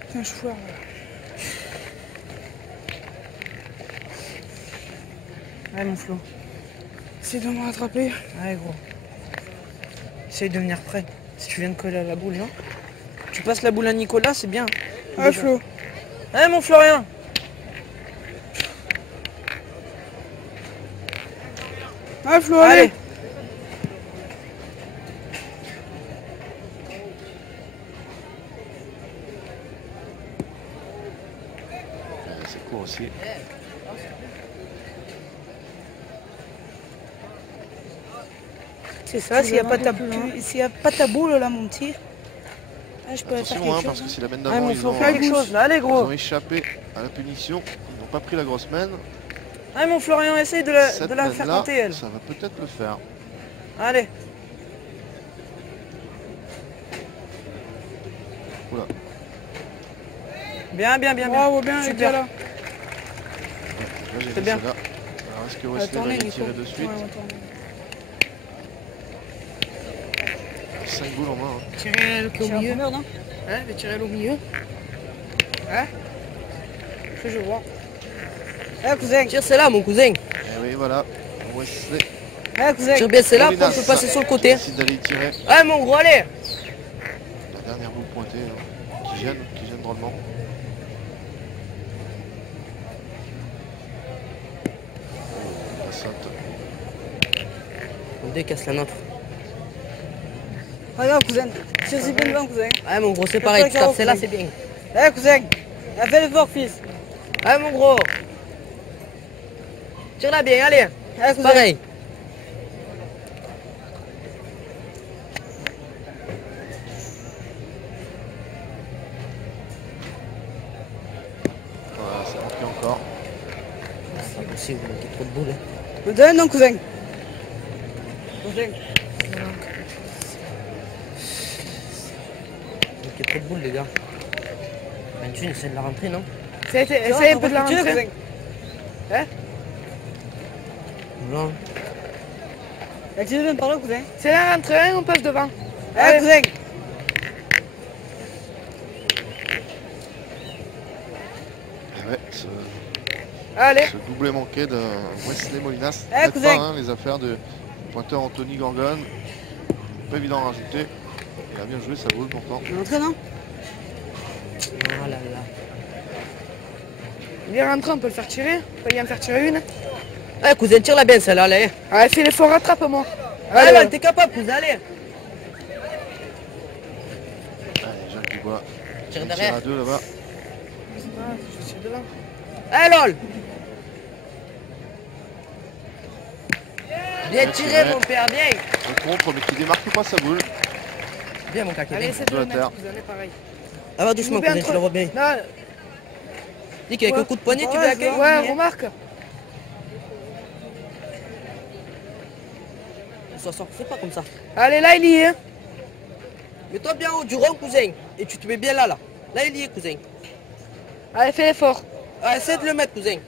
Putain, je foire. Allez, mon Flo. Essaye de me rattraper. Allez, gros. Essaye de venir près. Si tu viens de coller à la boule, non? Tu passes la boule à Nicolas, c'est bien. Allez, Flo. Allez, mon Florian. Allez, Flo, allez. C'est court aussi. C'est ça, s'il n'y a, pas ta boule, là, mon petit. Ah, je peux faire Attention quelque hein, chose. parce que si la mène Allez, d'avant, mon ils Flo, ont, fais quelque chose, là. Allez, ils gros. ont échappé à la punition. Ils n'ont pas pris la grosse mène. Allez, mon Florian, essaye de la Cette faire mène-là, compter, elle. ça va peut-être le faire. Allez. Oula. Bien, bien, bien, bien. Bravo, bien, Super. là. Là, j'ai C'est mis bien. celle-là. Alors, est-ce que Wesley va tourner, les Nico. tirer de suite? 5 boules en main. Hein. Tirer au milieu. non? Ouais, je vais tirer au milieu. Ouais. Je vais voir. Eh, cousin. Tire celle-là, mon cousin. Et oui, voilà. Wesley Eh, cousin. Tire bien celle-là, Olinas après on peut passer sur le côté. décide d'aller y tirer. Allez, mon gros, allez. La dernière boule pointée hein, qui gêne drôlement. La saute. On décasse la nôtre. Regarde, cousin. Tire-y bien devant, cousin. Allez, mon gros, c'est pareil. Tu tapes celle-là, c'est bien. Eh, cousin. Fais l'effort, fils. Allez, mon gros. Tire-la bien, allez. Eh, cousin. Pareil. Voilà, c'est manqué encore. C'est pas possible, il manquait trop de boules. Hein. Cousin, non, cousin. Cousin. Il manquait trop de boules, les gars. 21, essaie de la rentrer, non? Essaye un peu de la Tiens, rentrer. cousin. Non. Tu viens par là, cousin. C'est la rentrée, on passe devant. Eh, cousin. Et ouais, Allez. ce doublé manqué de Wesley Molinas. Eh, N'aide cousin. pas, hein, les affaires de pointeur Anthony Gorgon. Pas évident à rajouter. Il a bien joué, ça vaut pourtant. Rentré, non? Ah là là. Il est rentré, on peut le faire tirer. On peut bien me faire tirer une. Eh, cousin, tire-la bien celle-là, allez. Allez, fais l'effort, rattrape-moi. Allez, Allez, t'es capable, cousin, allez. Allez, Jacques Dubois. Tire Il derrière. tire à deux là-bas. je suis devant. Eh, lol. Bien Bien tiré, tiré. mon père, bien. Un contre, mais qui démarque pas sa boule. Bien, mon caca. Allez, Bien. c'est de Deux à le mettre, terre. vous allez pareil. Ah, va doucement, Vous bien cousin, tu entre- le vois bien. Non, Dis qu'avec Ouais. un coup de poignet, tu Ouais, peux je vois. accueillir. ouais, remarque. Fais pas comme ça. Allez, là, il y est. Mets-toi bien haut du rond, cousin. Et tu te mets bien là, là. Là, il y est, cousin. Allez, fais l'effort. Ah, essaie de le mettre, cousin.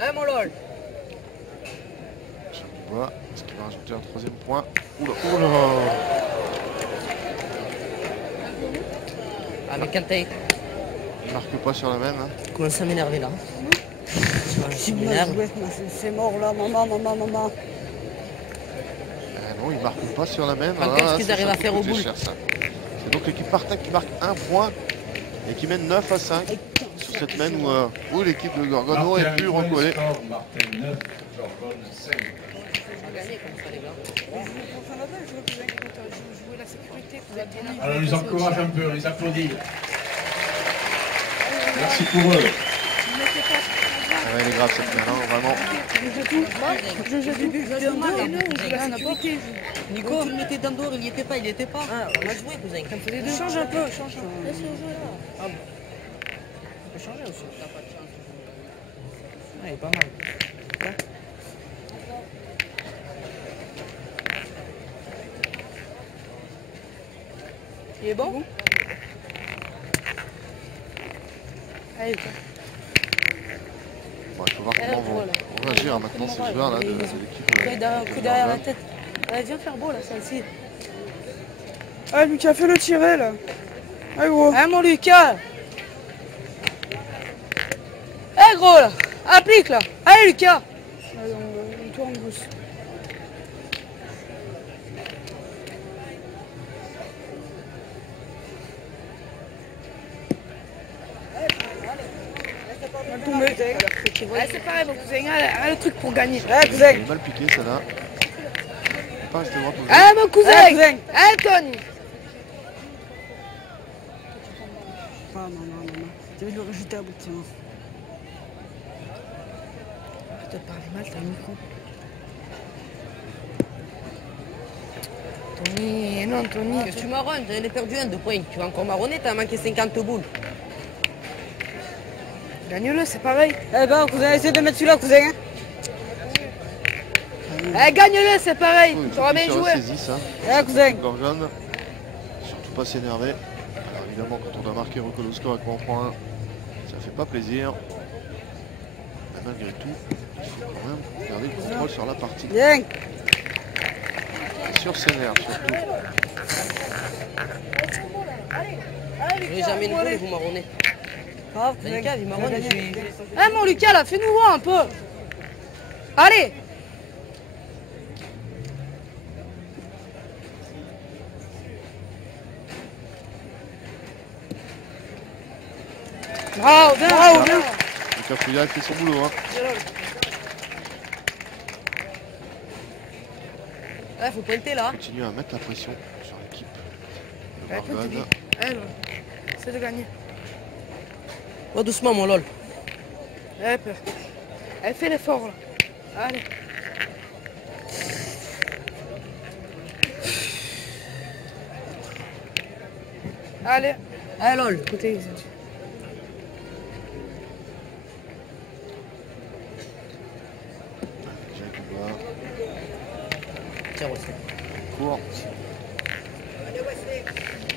Hein, mon lol. Jacques Dubois. Est-ce qu'il va rajouter un troisième point? Oula, oula. Ah, mais quand t'es... Il marque pas sur la même. Hein. Commence à m'énerver, là. Je Ouais, m'énerve. c'est mort là, maman. Non, il marque pas sur la même. Quand Ah, est-ce qu'ils ça, arrivent ça à peut faire au coûter boule? cher, ça. C'est donc l'équipe Partac qui marque un point et qui mène 9 à 5 sur cette mène où l'équipe de Gorgon aurait pu recoller. Score, Martin 9, Gorgon 5. Jouer la sécurité, vous êtes bien. Alors, on les encourage un peu, on les applaudit. Merci pour eux. Ah ouais, elle est grave cette mène, hein, vraiment. Je joue du but, je joue mal, et nous, on joue la sécurité. Nico, tu le mettais dans le dos, il y était pas, il y était pas. Ah, on a joué, cousin. Change un peu, change un peu. Laisse le jeu là. Ah bon. On peut changer aussi. T'as pas de chance. Ouais, il est pas mal. Il est bon? Allez, Bon, il faut voir comment on va réagir maintenant ces joueurs là de l'équipe. coup derrière la tête. Allez, viens faire beau là, celle-ci. Ah, Lucas, fais-le tirer là. Ah, gros. Hein, mon Lucas? Eh, gros là, applique là. Allez, Lucas. Allez, on tourne gauche. Tombé. Allez, c'est pareil, mon cousin. Allez, le truc pour gagner. Eh, cousin. Elle est mal piquée celle-là. Faut pas rester droit posé. Allez, mon cousin. Allez, cousin. Allez, Tony. Ah, non. Tu veux le rejeter à bout de tiens. Je te parle mal, t'as le micro. Tony, non, Tony. Qu'est-ce que tu marronnes? J'en ai perdu un de points. Tu vas encore marronner, t'as manqué 50 boules. Gagne-le, c'est pareil. Eh ben, cousin, essaie de mettre celui-là, cousin. Eh, gagne-le, c'est pareil. Il Tu faut auras qu'il bien se joué. ressaisisse, hein. Eh, cousin. Gorgon. Surtout pas s'énerver. Alors évidemment quand on doit marquer recolle au score et qu'on en prend un, ça fait pas plaisir. Mais malgré tout, il faut quand même garder le contrôle sur la partie. Bien. Et sur ses nerfs surtout. Je n'ai jamais une boule et vous marronnez. Grave, T'as cousin. une cave, il marronne, je suis... Eh, mon Lucas, là, fais-nous voir un peu. Allez. Bravo, bien. Bravo, bien. Lucas Fouillard fait son boulot. Hein. Ouais, faut pointer là. Continue à mettre la pression sur l'équipe. de Ouais, Gorgon. écoute, Elle, c'est de gagner. Va doucement, mon lol. Elle fait l'effort là. Allez. Allez. Allez, lol. Écoutez, Jacques Dubois, Tiens, Wesley. court.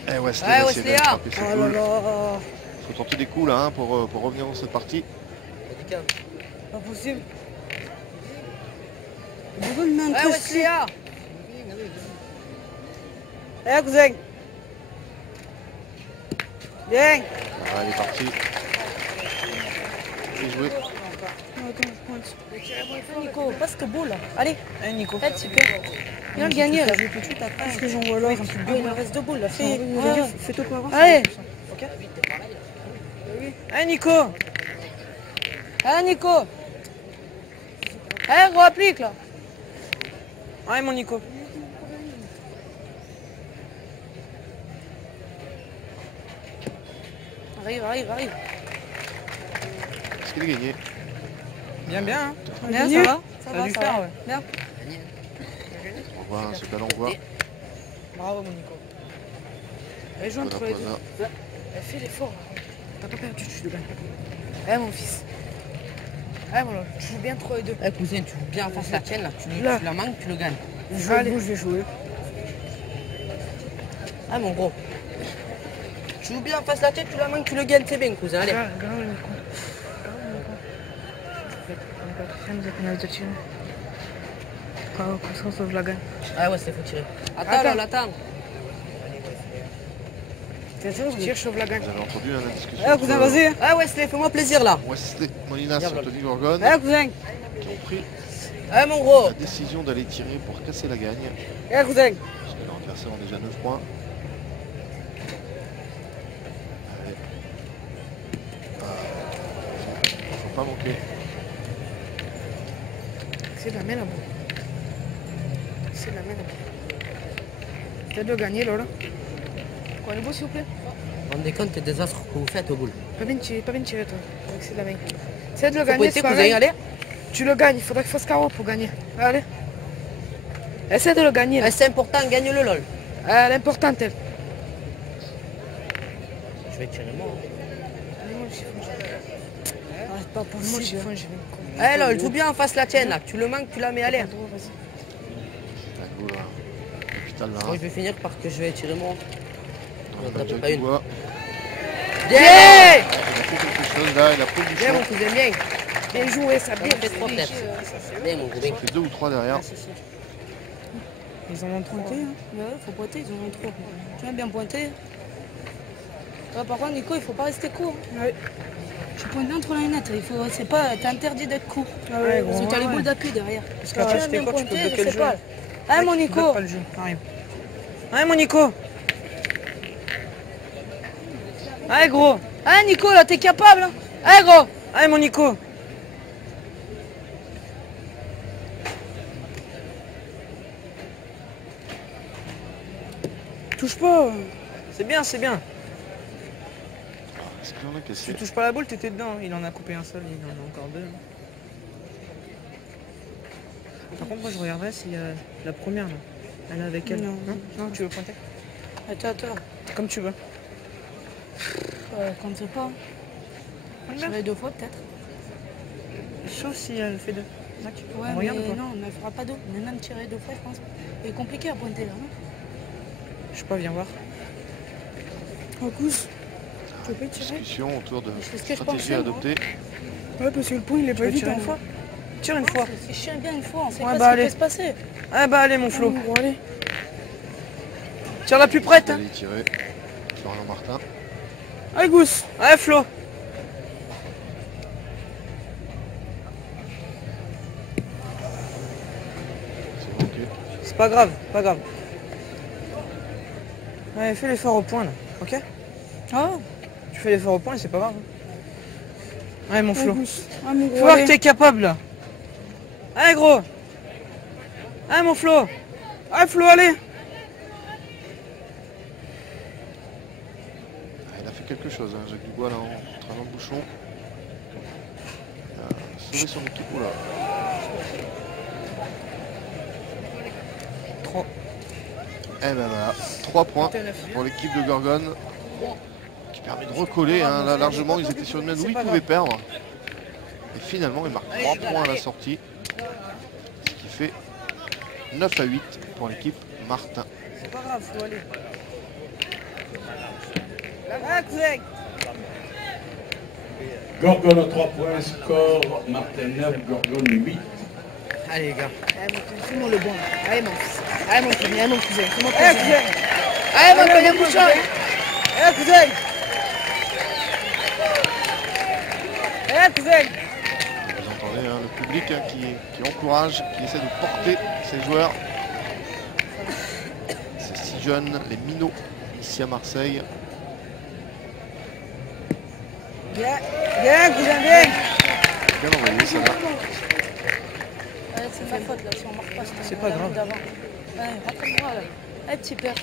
Et Wesley Ouais, va essayer Wesley, d'aller ah. frapper ses Oh là boules. là. faut tenter des coups là hein, pour revenir dans cette partie. Pas possible. Pourquoi il met un Ouais, coup Wesley, ah. Eh, cousin. Bien. Voilà, elle est partie. Bien joué. Attends, je pointe. Nico, passe ce beau là. Allez, Allez, Nico. faites super. Viens le gagner là. Jouer tout de suite après. Qu'est-ce que j'envoie là? Ah, il en reste deux boules là. Fais. Fais-toi pas avoir. Allez. Ok. Allez, Nico. Allez, Nico. Allez, gros, applique là. Allez, mon Nico. Arrive, arrive, arrive. Est-ce qu'il est gagné? Bien, bien. Hein. Bien, Gagné. ça va. Ça va lui faire, ouais. Bien. On voit ce bel envoi. Bravo, mon Nico. Allez, joue Voilà, entre les deux. voilà. Fais l'effort. T'as pas perdu, tu le gagnes. Eh mon fils. Eh voilà, tu joues bien 3 et 2. Eh cousin, tu joues bien en face la tienne là. Tu Là. la manques, tu le gagnes. Allez, je vais jouer. Ah mon gros. Tu joues bien en face la tienne, tu la manques, tu le gagnes, c'est bien cousin. Allez. Regarde le Nico. Regarde le Nico. Comme ça, sauve la gagne. Ah ouais, c'est faut tirer. Attends, Attends. là, attends. Attention, tire, sauve la gagne. Vous avez entendu hein, la discussion. Allez, cousin, vas-y. Ah Wesley, fais-moi plaisir là. Wesley Molinas et Anthony Gorgon Allez, cousin. qui ont pris Ah mon gros. la décision d'aller tirer pour casser la gagne. Allez, cousin. Parce que leurs adversaires ont déjà 9 points. Allez. Faut pas manquer. C'est de la main là-bas. C'est de la main là-bas. T'as de gagner, Laura. Quoi, le beau, s'il vous plaît? Rendez compte des désastres que vous faites au boule. Pas bien tiré, toi. Avec c'est de la main. C'est de le Faut gagner, pointer, c'est cousin, pareil. allez. Tu le gagnes, il faudra qu'il fasse carreau pour gagner. Allez. Essaie de le gagner, là. Eh, c'est important, gagne le lol. L'important, elle. Je vais tirer moi. C'est pas pour moi, je vais Eh lol, joue bien en face la tienne là. Tu le manques, tu la mets à l'air. Un coup là. Capital là. Moi je vais finir par que je vais tirer moi. On t'as a déjà pas le une. doigt. Bien. Il a fait quelque chose là, il a pris du Bien champ. mon cousin, bien. Bien joué, ça, Ça bien. me fait 3 peut-être. Bien mon cousin. Ça fait 2 ou 3 derrière. Ils en ont pointé. Hein. Ouais, faut pointer, ils en ont trop. Tu viens bien pointer. Ouais, par contre, Nico, il faut pas rester court. Ouais. Tu pointes entre la net, il faut, c'est pas, t'es interdit d'être court. Ah ouais, Parce que gros. t'as les boules d'appui derrière. Parce Tu qu'après, viens si t'es bien court, tu peux pointer, bloquer je le sais jeu. pas. Allez, mon Tu Nico. bloques pas le jeu. Arrive. Allez, mon Nico. Allez, gros. Allez, Nico, là, t'es capable. Hein. Allez, gros. Allez, mon Nico. Touche pas. C'est bien, c'est bien. Est-ce qu'il en a Si cassé? tu touches pas la boule, t'étais dedans. Il en a coupé un seul, il en a encore deux. Par contre, moi je regarderais si la première là, elle est avec elle. Non. Non, tu veux pointer? Attends. Comme tu veux. Quand c'est pas. Tirer 2 fois peut-être. Sauf si elle fait deux. Là, Ouais, on regarde ou mais pas? non, on ne fera pas deux. Mais même tirer 2 fois, je pense. C'est compliqué à pointer là, non? Je sais pas, viens voir. En couche. Tu veux pas y tirer? Discussion autour de C'est ce que je stratégie pensais, à moi. adopter. Ouais, parce que le point, il est Tu pas veux tirer évident. une fois? Tire une fois. C'est chiant bien une fois, on sait Ouais, pas bah, ce qui allez. peut se passer. Ah bah allez mon Flo. Bon, allez. Tire la plus prête. Hein. Allez tirer. Florian Martin. Allez Gousse. Allez Flo. C'est bon, ok. C'est pas grave, pas grave. Allez, fais l'effort au point là, ok? Ah, Tu fais l'effort au point et c'est pas grave. Allez mon Flo. Ah, mon Faut gros, voir que allez. t'es capable là. Allez gros. Allez mon Flo. Allez Flo, allez. Il a fait quelque chose, hein. Jacques Dubois là en traînant le bouchon. Il a sauvé son équipe. Oula. 3. Eh ben voilà, 3 points pour l'équipe de Gorgone. Qui permet de recoller. Hein. Là largement, ils étaient sur une main où ils pouvaient perdre. Et finalement, ils marquent 3 points à la sortie. Ce qui fait 9 à 8 pour l'équipe Martin. C'est pas grave, faut aller. Allez cousin. Gorgone 3 points, score Martin 9, Gorgone 8. Allez les gars. Fais-moi le bon. Allez mon fils. Allez mon cousin, allez mon cousin. Fais-moi Eh, plaisir. cousin. Allez mon cousin, bouchon. Eh, cousin. Eh, cousin. Vous entendez hein, le public hein, qui encourage, qui essaie de porter ces joueurs. Ces 6 jeunes, les minots, ici à Marseille. Bien, bien, cousin, bien. Bien envoyé, ça va. C'est ma faute là, si on marque pas. C'est pas grave. Ouais, rappelle-moi là. Allez, petit père.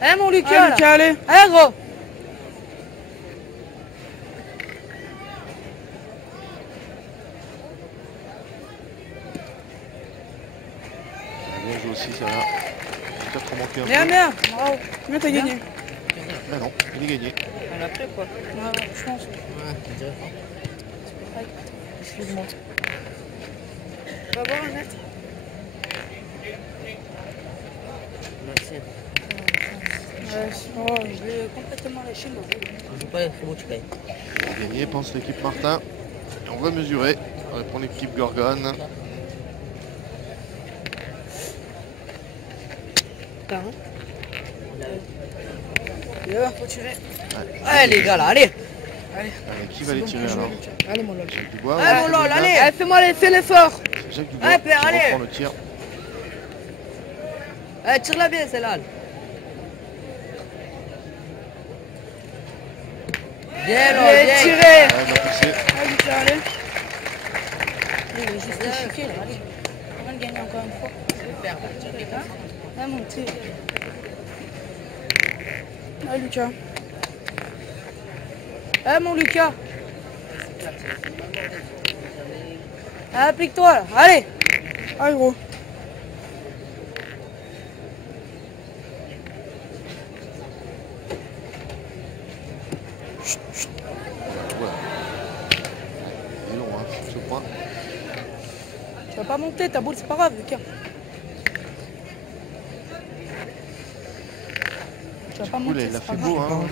Allez, mon Lucas, Allez, là. Lucas, allez. Allez, gros. Bien joué aussi, ça va. Peut-être remonter un Bien, peu. bien. Bravo. Combien t'as gagné? Ah non, il est gagné. On a pris quoi? Ouais, je pense. Ouais, je dirais pas. Excuse-moi. On va voir un net. Merci. Oh, je l'ai complètement lâché, moi. On joue pas, c'est bon, tu payes. Il est gagné, pense l'équipe Martin. Et on va mesurer. On va prendre l'équipe Gorgone. Faut tirer. Allez les gars là, allez. Allez, qui va les tirer alors? Allez mon lol. Jacques Dubois. Allez, ou mon lol, Jacques allez. Allez, fais l'effort. C'est Jacques Dubois Allez, père, qui allez. reprend le tir. Allez, tire-la bien celle-là. Bien là, Allez, bien. tirez. Ouais, il va pousser. Allez Lucas, allez. Il est juste chiqué, là. Allez. On va le gagner encore une fois. Ah, mon petit. Allez, Lucas. Ah, mon Lucas. Ah, applique-toi, là. Allez. Allez, gros. Voilà. Il est long, hein, ce point. Tu vas pas monter, ta boule, c'est pas grave, Lucas. Tu vas pas Du coup, monter, il a c'est pas fait grave. beau, hein.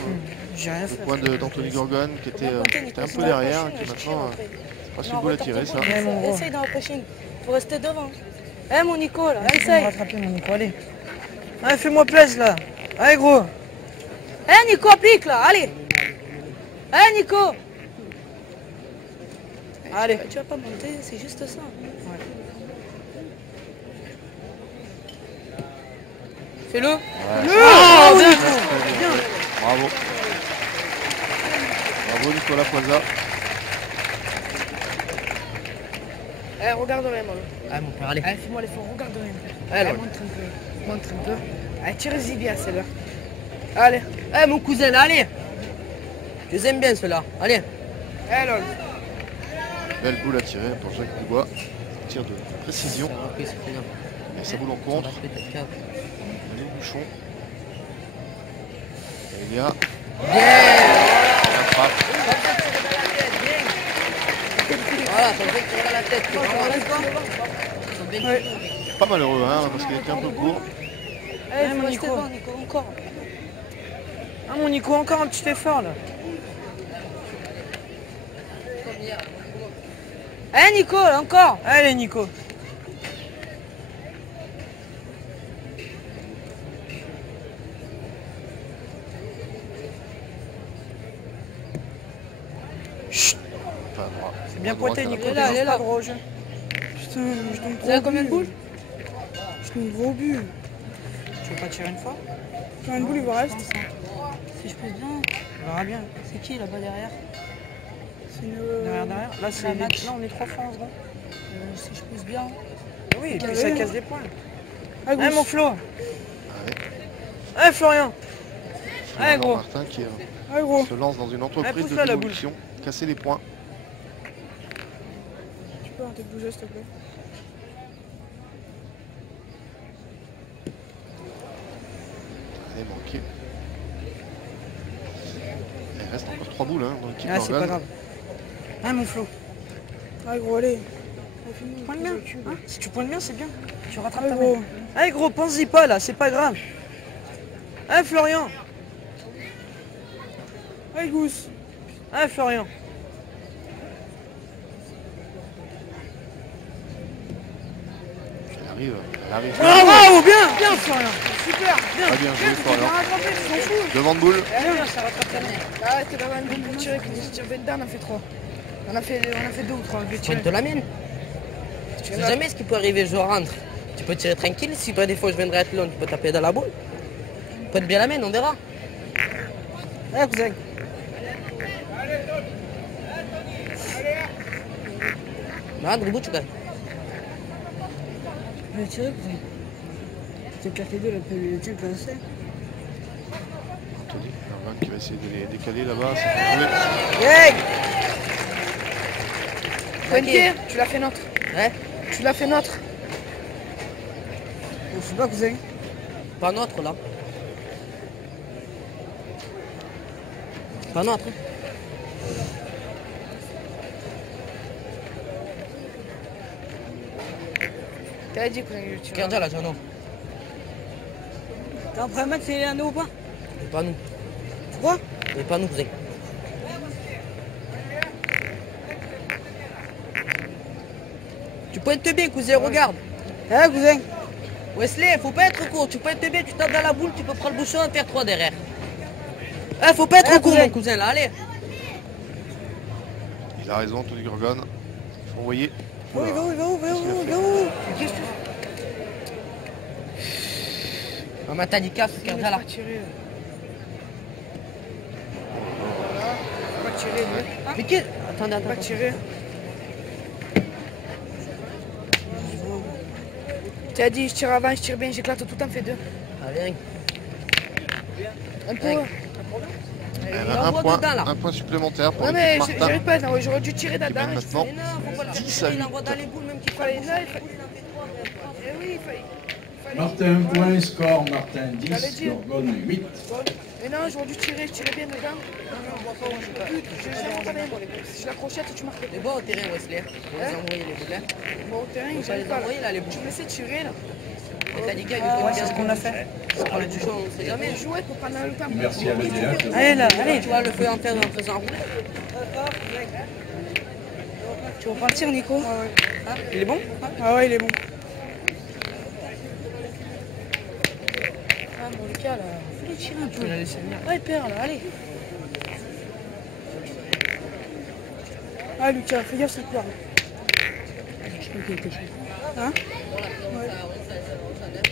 J'ai rien Le fait. point d'Anthony Gorgone qui était un peu derrière, qui maintenant c'est pas si beau à tirer ça. Ouais, mon gros. Essaye dans la prochaine. Faut rester devant. Eh, mon Nico, là, Allez, essaye. rattraper mon Nico, allez. Allez, fais-moi plaisir là. Allez, gros. Eh, Nico, applique, là, allez. Eh, Nico. Allez. Tu vas pas monter, c'est juste ça. Fais-le. Ah, bien. Bravo. Bravo Nicolas Poisa. Allez, regarde rien mon lol. Allez mon père, allez. Allez, fais-moi l'effort, regarde rien. Allez, Allez, lol. montre un peu. Montre un peu. Allez, tirez-y bien celle-là. Allez. Allez mon cousin là, allez. Je les aime bien ceux-là, allez. Allez lol. Belle boule à tirer pour Jacques Dubois. Tir de précision. Ok, c'est fini. Et sa boule en contre. Ça va péter le câble. Le bouchon. Et il y a la frappe. Voilà, ça me fait tirer à la tête. Tu vois, Ouais. Pas malheureux hein, parce qu'il était un peu court. Allez, Ouais, faut mon rester Nico. devant, Nico, encore. Ah, mon Nico, encore un petit effort là. Eh, Nico, là, encore. Allez, Nico. Chut. Pas à droite. C'est bien À droite, pointé, à la Nico. Il est là, T'es il est là. pas gros jeu. Putain, je donne Vous avez combien de boules? Je donne gros but. Tu veux pas tirer une fois? Combien de boules il vous reste? Si je peux bien. On verra bien. C'est qui là-bas derrière? C'est une... Derrière. Là, c'est La match. Là, on est 3 fois en second. Si je pousse bien. Oui, et puis Ouais. ça casse des points. À Allez, gauche. mon Flo. Ouais. Allez, Florian. Allez, Florian gros. Martin qui Allez, gros. se lance dans une entreprise de pousse-la, la boule. démolition. Casser les points. Tu peux arrêter de bouger, s'il te plaît. Et manqué. Il reste encore 3 boules hein, dans l'équipe Ah, c'est Gorgone. pas grave. Allez, mon Flo. Allez, gros, allez. Pointe bien. Hein, si tu pointes bien, c'est bien. Tu rattrapes ta main. Allez, gros, pense-y pas là, c'est pas grave. Allez Florian. Allez Gousse. Allez Florian. Elle arrive. Bravo, bien Florian. Super, bien. Très bien joué, Florian. rattrapé, tu t'en fous. Devant de boule. Bien, ça rattrape ta main. Ah, t'es pas mal bon pour tirer, quand je tire 22, on en fait 3. On a fait 2 ou 3, je vais tirer. Pointe de la mienne. Tu sais jamais ce qui peut arriver, je rentre. Tu peux tirer tranquille, si pas des fois je viendrai être long, tu peux taper dans la boule. Pointe bien la mienne, on verra. Allez cousin. Bah, Dribou, tu gagnes. Je vais tirer cousin. C'est claqué deux, tu peux lancer. Anthony, Irvin qui va essayer de les décaler là-bas. Ça fait tomber. Hey. Pointier, tu l'as fait notre. Ouais, Tu l'as fait notre. Je sais pas cousin. pas notre là. Pas notre. T'as dit cousin que tu Regarde là, Jeannot. T'es en train de mettre c'est un ou pas? C'est pas nous. Pourquoi? C'est pas nous, cousin. Tu pointes bien, cousin, regarde. Allez cousin. Wesley, faut pas être court. Tu pointes bien, tu tapes dans la boule, tu peux prendre le bouchon et faire 3 derrière. Faut pas être court, cousin. mon cousin, là, allez. Il a raison, Anthony Gorgone. Il faut envoyer. Va où, va où? On m'a dit casse, regarde là. pas tirer. Pas tirer, lui. Mais qui... Attendez, Pas tirer. Tu as dit je tire avant, je tire bien, j'éclate tout, en fait 2. Allez, Un peu. Ouais. Elle Il a envoie dedans, là. un point supplémentaire pour Non l'équipe mais Martin. j'arrive pas, non, j'aurais dû tirer Qui dedans. mène maintenant Mais non, faut pas la 10 à il 8. envoie dans les boules, même qu'il Fallait, fallait. non, Eh oui, il fallait. Martin, un point, score Martin J'allais 10, dire. Gorgone 8. Mais non, j'aurais dû tirer, je tirais bien dedans. Je savais quand même. Si je l'accrochais, tu marquais. Les bons au terrain, Wesley. On va les envoyer les boules, hein. Bon, au terrain, On va j'arrive les pas. envoyer là, les boules. Tu me laissais tirer là. Et t'as dit qu'il y a Ouais, c'est ce qu'on a fait. C'est pas le bouchon, on sait jamais. Mais jouer pour prendre le temps. Merci à l'EDF. Allez là, allez. Tu vois le feu en faire en faisant rouler. Tu reprends le tir Nico? Ouais. Il est bon? Ah ouais, il est bon. Ah, mon Lucas, là. Faut les tirer un peu. Tu l'as laissé venir. Ouais, père, là, allez. Ah Lucas, fais gaffe, ça pleure. Hein?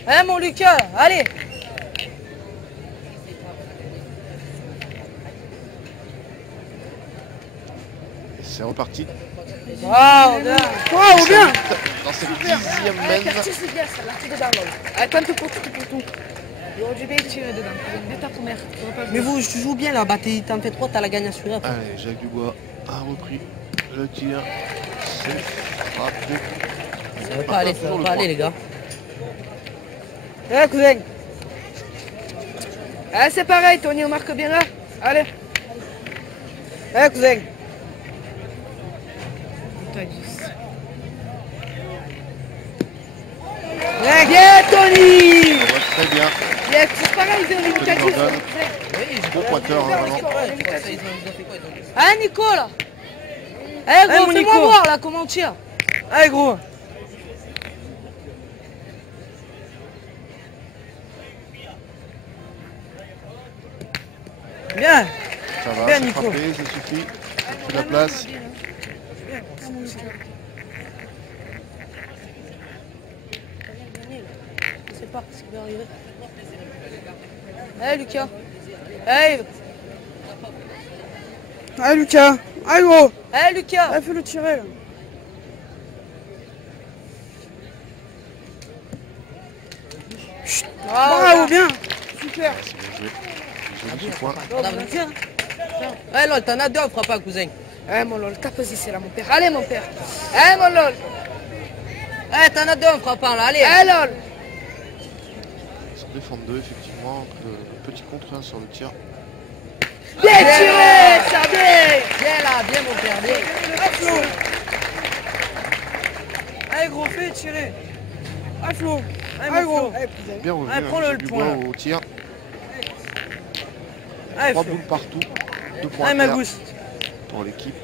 Allez, mon Lucas, là, allez. Et c'est reparti Waouh, bien. Waouh, bien. dans cette 10e mène. Quartier, c'est bien, ça, là, tu dedans, là. Allez, pas un peu pour tout. J'aurais dû bien tirer dedans. D'état pour mère. Mais vous, tu joues bien là, bah t'en fais 3, t'as la gagne assurée après. Allez, Jacques Dubois a repris le tir. C'est frappé. Ça va pas aller, ça va pas aller, les gars. Allez cousin. Ah, c'est pareil, Tony, on marque bien là. Allez. Allez cousin. Bien, Tony. Ça va très bien. Bien, c'est pareil, on est Tony Lucas. Gorgone. Bon pointeur, hein, vraiment. Allez, Nico, là. Allez, gros, mon fais-moi Nico. voir, là, comment on tire. Allez gros. Bien. Ça va, Bien, c'est Nico. frappé, ça suffit. C'est la place. Je sais pas ce qui va arriver. Allez, Lucas. Allez, Allez Lucas. Allez gros. allez, Lucas. Allez, fais-le tirer là. Bravo, bien. Super. C'est bien joué. Joli ce point. Ouais, lol, t'en as 2, on fera pas, cousin. Eh, mon lol, tape aussi, c'est là, mon père. Allez, mon père. Eh, mon lol. Ouais, t'en as 2, on fera pas, là, allez. Eh, lol. Ils sont défendent deux, effectivement. Le petit contre 1 sur le tir. Bien tiré, ça bien. Bien là, bien mon père, bien. Allez gros, fais tirer. Allez Flo. Allez gros. Bien revenu, Allez, prends-le, Jacques le Dubois point, là. au tir. Allez, 3 Flo. boules partout. 2 points Allez, à faire Magousse. pour l'équipe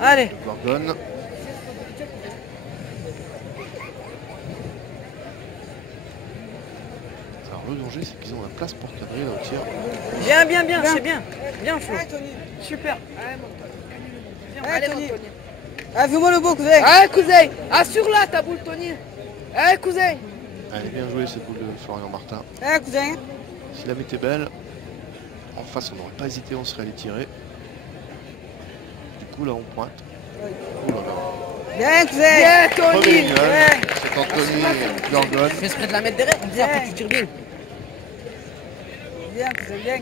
Allez. Gorgone. Alors le danger, c'est qu'ils ont la place pour cadrer le tir. Bien, c'est bien. Bien, Flo. Super. Allez, mon Tony. Ah, fais-moi le beau, cousin. Allez, cousin. Assure-la ta boule, Tony. Allez, cousin. Allez, bien joué cette boule de Florian Martin. Ah, cousin. Si la mettait belle, en face on n'aurait pas hésité, on serait allé tirer. Du coup là on pointe. Oh là là. Bien, cousin. Bien, Premier Tony. gueule, c'est Anthony Gorgone. Fais exprès de la mettre derrière, on dit après tu tires bien. Bien, cousin, bien.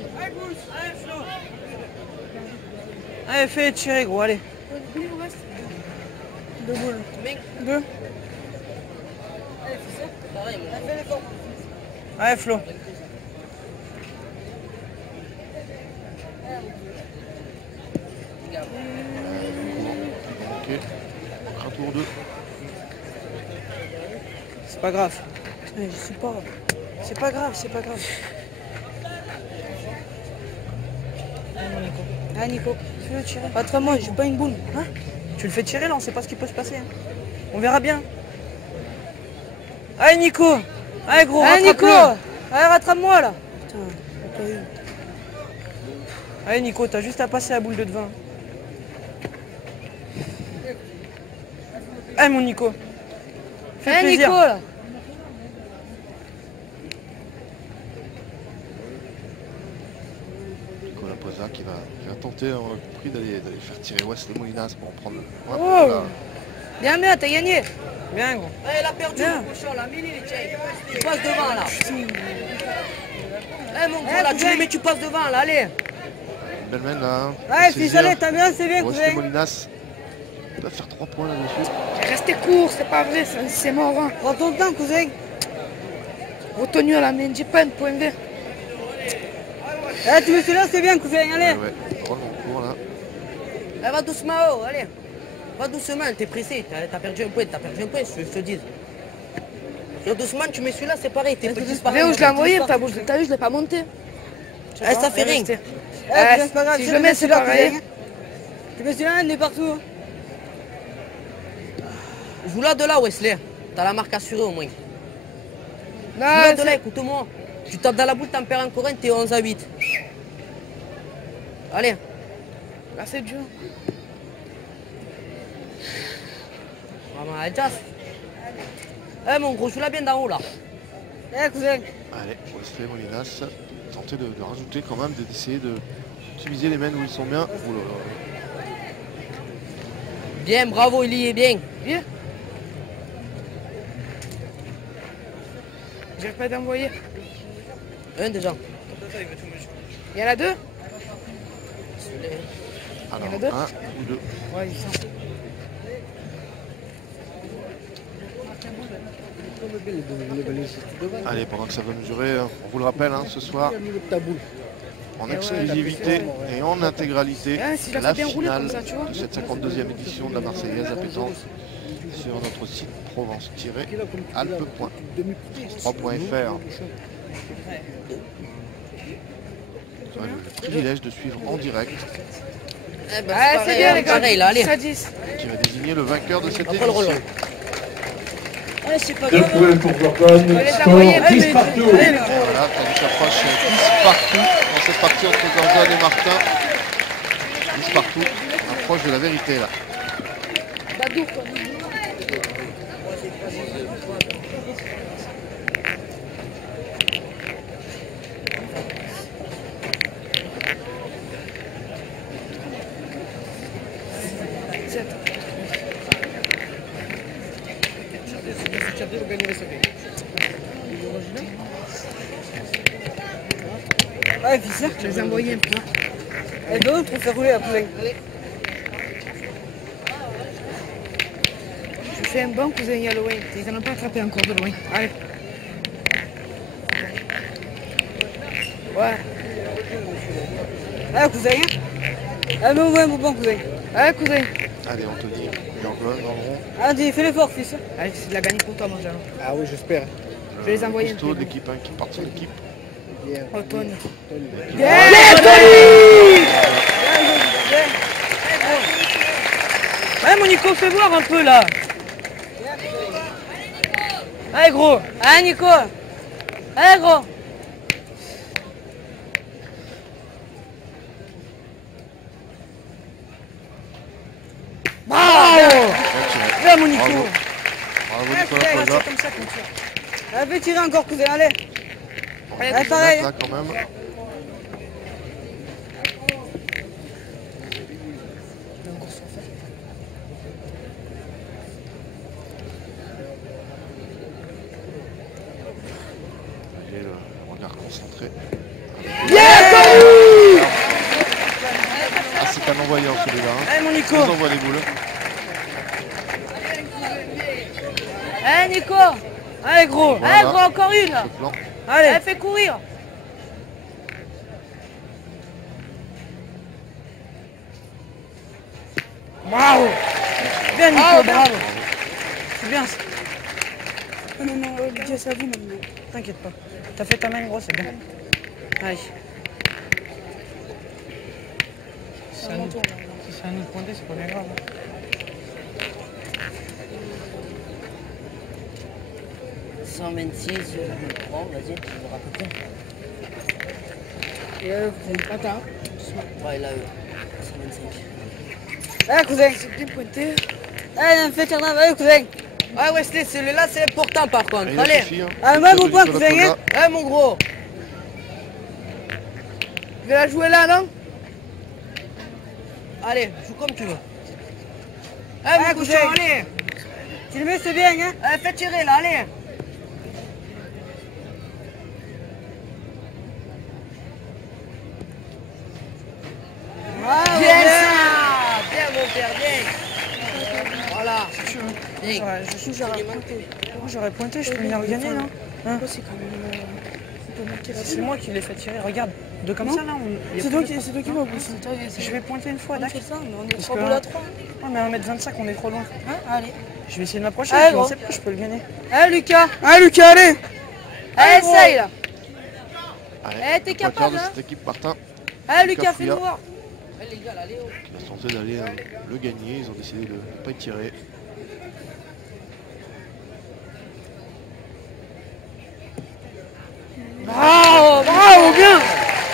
Allez, fais tirer, gros, allez. Deux boules. Deux. Pareil, moi. Allez, Flo. Ok. Un tour 2. C'est pas grave. Je sais pas. C'est pas grave, c'est pas grave. Ah, Nico, fais-le tirer. Pas moi, j'ai pas une boule. Hein? Tu le fais tirer là, on sait pas ce qui peut se passer. Hein. On verra bien. Allez, Nico. Allez, gros, Allez, rattrape-le. Nico. Allez, rattrape-moi là. Putain, j'ai pas eu. Allez, Nico, t'as juste à passer la boule de devant. Allez, mon Nico. Fais Allez, plaisir. Nico, là. Nicolas Posa qui va tenter on a compris d'aller faire tirer Wesley Molinas pour prendre. Ouais, Oh. voilà. Bien, bien, t'as gagné. Bien, gros. Allez, il a perdu Bien. le cochon là, mets-les les tiens. Tu passes devant là. Eh mon gros là, tu cousin. les mets, tu passes devant là, allez. Belle main là. Allez, Saisir. fils, allez, t'as bien, c'est bien, Wesley cousin. Molinas peut faire 3 points là-dessus. Restez court, c'est pas vrai, c'est mort. Hein. Prends ton temps, cousin. Retenu à la main, dis pas un point vert. Eh, tu mets celui-là, c'est bien, cousin, allez. Ouais, drôle en cours là. Eh, va doucement, oh, allez. Va doucement, t'es pressé, t'as perdu un point, je te dis. Et doucement, tu mets celui-là, c'est pareil, t'es petit Mais où je l'ai envoyé, ta boule, t'as vu, je l'ai pas monté. Eh, ça fait rien. Eh, cousin, c'est pas grave, si tu je le le mets mets, c'est celui-là, pareil. cousin. Tu mets celui-là, il est partout. Joue là de là, Wesley. T'as la marque assurée au moins. Joue Non, là de là, c'est- écoute-moi. Tu tapes dans la boule, t'en perds encore un, t'es 11 à 8. Allez. là, c'est dur. Maman, Adjas. Eh mon gros, joue là bien d'en haut là. Eh, cousin. Allez, Wesley Molinas. Tenter de rajouter quand même, d'essayer d'utiliser les mains où ils sont bien. Oh là là. Bien, bravo, il y est bien. Bien. J'arrive pas d'envoyer. Un déjà. Il y en a deux. Alors, Il y en a deux 1 ou 2. Ouais, ils sont. Allez, pendant que ça va mesurer, on vous le rappelle, hein, ce soir, en exclusivité et en intégralité, Ah, si je la la fais bien rouler finale comme ça, tu vois. de cette 52e édition de la Marseillaise à pétanque sur notre site provence-alpes.3.fr. Vous aurez le privilège de suivre en direct Eh ben, Ah, c'est pareil, bien, les gars. pareil, là, allez. 10. qui va désigner le vainqueur de cette Après le édition. relais. Allez, c'est pas 2 grave. points pour Gorgone, les score envoyer. 10 partout. Allez, gros. Voilà, Tandis qu'approche 10 partout dans cette partie entre Gorgone et Martin. 10 partout, approche de la vérité là. Badou, quoi. Ouais, fils, Je les ai envoyés un peu. eh, d'autres, on fait rouler la cousin. Je fais un bon cousin Halloween. Ils n'en ont pas attrapé encore de loin. Allez. Ouais. Allez, cousin. Allez, mais ouais, mon bon cousin. Allez, cousin. Allez, Anthony, Gorgone dans le rond. Allez, fais l'effort, fils. Allez, c'est de la gagner pour toi, mon jeune. Ah oui, j'espère. Je vais les envoyer un Costaud peu. de l'équipe 1 qui part sur l'équipe. Oh, Tony. Bien, ouais, mon Nico, fais voir un peu là. Allez, gros. Allez, Nico. Allez, gros. Viens, mon Nico. Bravo. Bravo Nicolas C'est Posa. comme ça qu'on tire. Allez, fais tirer encore, cousin, allez. On va Allez, se pareil. mettre là quand même. Allez, le regard concentré. Ah, c'est un envoyeur celui-là. Hein. Allez, mon Nico. Il nous envoie les boules. Allez, Nico. Allez, gros. Voilà. Allez, gros, encore une. Ce plan. Allez. Allez, fais courir. Bravo. Bien, Nico, Bravo. bravo. C'est bien ça. Oh non, non, Lydia, c'est à vous maintenant. T'inquiète pas. T'as fait ta main, gros, c'est bien. Allez. Si c'est à nous de pointer, c'est pas bien grave. Hein. « 126, je prends, vas-y, tu verras à peu près. » Et vous n'avez pas tard. Ouais, là, 125. Allez, cousin. C'est bien pointé. Allez, fais tirer là, allez, cousin. Ah, Wesley, celui-là, c'est important par contre. Et il a Allez, suffi, hein. Ah, Le moi, tir mon de point, Nicolas cousin, Posa. hein. ouais, mon gros. Je vais la jouer là, non? Allez, joue comme tu veux. Allez, Allez, mon cousin. cochon, allez. Tu le mets, c'est bien, hein. Allez, fais tirer là, allez. Bravo, Bien ça. Bien, mon père, bien. Voilà. Bien. J'aurais pointé, je peux venir le gagner, non? Hein? C'est quand même. On peut marquer C'est moi qui l'ai fait tirer, regarde. De comme Non. ça, là, on... C'est toi qui m'as poussé. Je vais pointer une fois, On d'accord? fait ça, mais on est Parce 3 que boules là- à 3. Ouais, mais 1m25, on est trop loin. Hein, allez. Je vais essayer de m'approcher, Allez, puis on gros. sait pas, je peux le gagner. Allez, Lucas. Allez, Lucas, allez! Allez, gros. essaye là. Allez, Eh, t'es le pointeur capable, de hein. cette équipe Martin Allez, Lucas Lucas, fais-nous Fouillard. voir. Allez, les gars, là, allez. qui a tenté d'aller le gagner. Ils ont décidé de ne pas y tirer. Bravo, bravo, bien!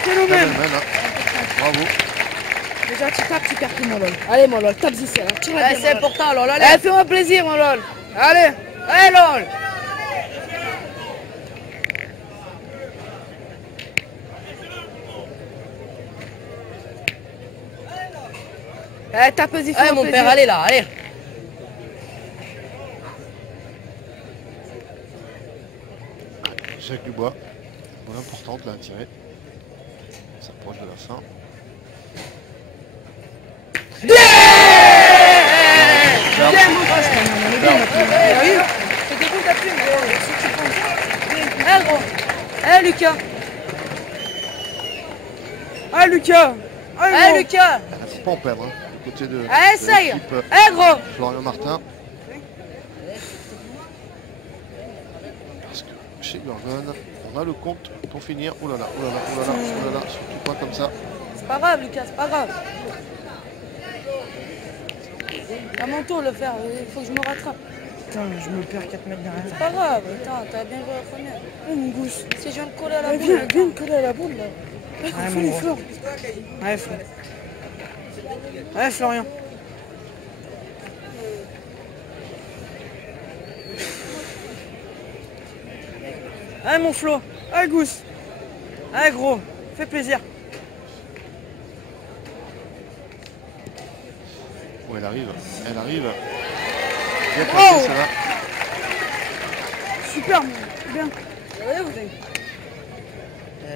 Phénomène! Phénomène, hein. Bravo. Déjà, tu tapes, tu perds tout, mon lol. Allez, mon lol, tape ici, là. Tire la Allez, c'est important, lol, allez. Allez, fais-moi plaisir, mon lol. Allez. Allez, lol. Allez, tape ici, Allez, fais-moi mon plaisir. père, allez là, allez. Jacques Dubois. Bonne importante là à tirer. On s'approche de la fin. Allez, gros. Allez, Lucas. Allez, Lucas! Allez, Lucas. Il ne faut pas en perdre. Hein. Du côté de Allez, essaye. l'équipe Allez, gros. Florian Martin. Parce que chez Burgon, on a le compte pour finir. Oh là là, oh là là, oh là là, oh là là, surtout pas comme ça. C'est pas grave, Lucas, c'est pas grave. À mon tour de le faire, il faut que je me rattrape. Putain, je me perds 4 mètres derrière. C'est pas grave, attends, t'as bien joué la première. Oh, mon gousse. Si je viens de coller à la Allez, boule. viens, viens me coller à la boule, là. Allez, Ouais, fais mon l'effort. Allez, Florian. Allez, Florian. Allez, mon Flo. Allez, Gousse. Allez, gros. Fais plaisir. Oh, elle arrive, elle arrive. Bien Oh. placé, ça va. Super, bien.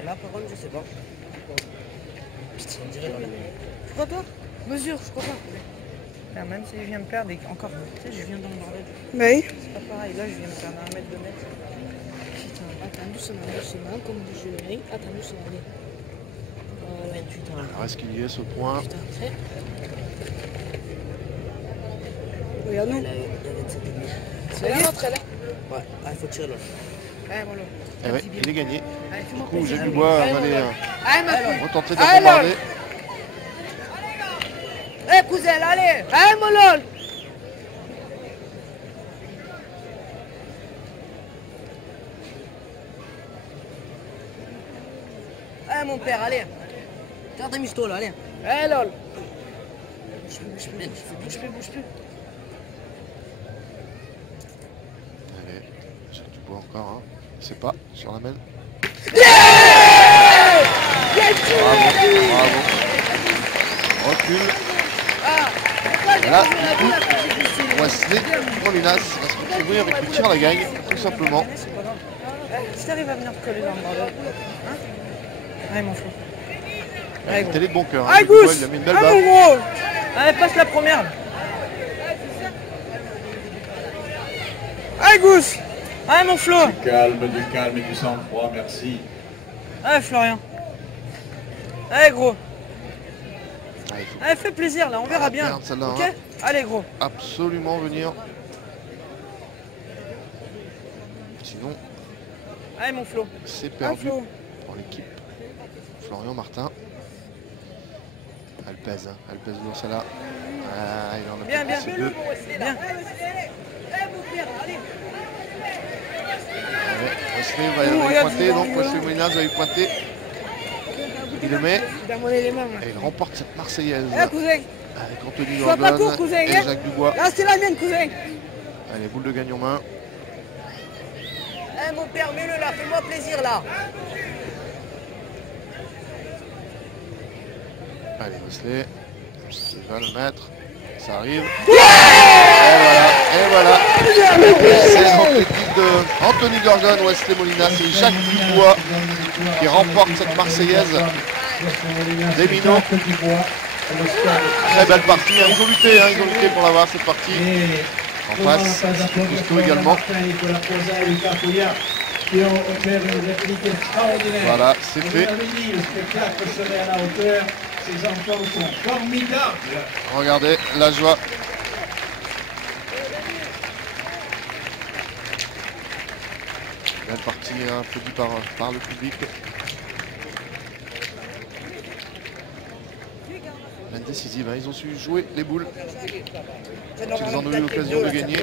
Là, par contre, je sais pas. Putain, on dirait dans la... Tu crois pas? Mesure, je crois pas. Putain, même si je viens me perdre, et encore, tu sais, je viens dans le bordel. Bah oui. C'est pas pareil, là, je viens me perdre à 1 mètre, 2 mètres. Putain, attends, doucement, comme je ris. Attends, doucement, allez. 28 ans. Reste qu'il y ait ce point. Putain, très. Regarde, Il non. a 27 et demi. C'est la nôtre, elle. Ouais, il faut tirer là. Mollo. Eh ouais, il est gagné. Allez, Du fais-moi coup, plaisir. Jacques Dubois va aller Allez, ma fille. retenter de Allez, bombarder. Eh, cousin, allez. Allez, mon lol. Eh mon père, allez. Garde tes misto là, allez. Eh, lol. Bouge plus. Allez, Jacques Dubois encore, hein. Je sais pas, sur la main. Bravo. Recule. Et là, du coup, Wesley Molinas va se retrouver avec le tir à la gagne, tout simplement. Si t'arrives à venir te coller dans le bordel. Hein? Allez, mon flou. Allez, Il gros. était de bon cœur. Allez, Jacques Dubois, Gousse. il a mis une belle Ah, balle. mon gros. Allez, passe la première. Allez, Gousse. Allez, mon Flo. Du calme et du sang-froid, merci. Allez, Florian. Allez, gros. Ah, il faut Allez, fais plaisir, là, on verra bien. merde, celle-là, Ok? hein. Allez, gros. absolument venir. Sinon, Allez, mon Flo. c'est Ah, perdu Flo. pour l'équipe. Florian Martin. Elle pèse lourd celle-là. Ah, il en a Bien, peut-être bien. passé deux. Bien. Ouais, Wesley va y Oh, aller regarde, pointer, il donc va Wesley Molinas va y pointer. Il le met Dans mon élément. et il remporte cette Marseillaise Eh, cousin. avec Anthony Sois pas Gordon court, cousin, et hein. Jacques Dubois. Là, c'est la mienne, cousin. Allez, boule de gagne en main. Eh mon père, mets-le là, fais-moi plaisir là. Allez, Wesley. Il va le mettre. Ça arrive. Et voilà. C'est donc l'équipe de Anthony Gordon, Wesley Molinas et Jacques Dubois qui remportent cette Marseillaise. Des minots. Très belle partie. Hein. Ils ont lutté pour l'avoir cette partie. En face, Cousteau également. Voilà, c'est fait. Le spectacle serait à la hauteur. Ces enfants sont formidables. Regardez la joie. Belle partie, hein, applaudie par le public. La décisive, hein, ils ont su jouer les boules. Ils en ont eu l'occasion de gagner.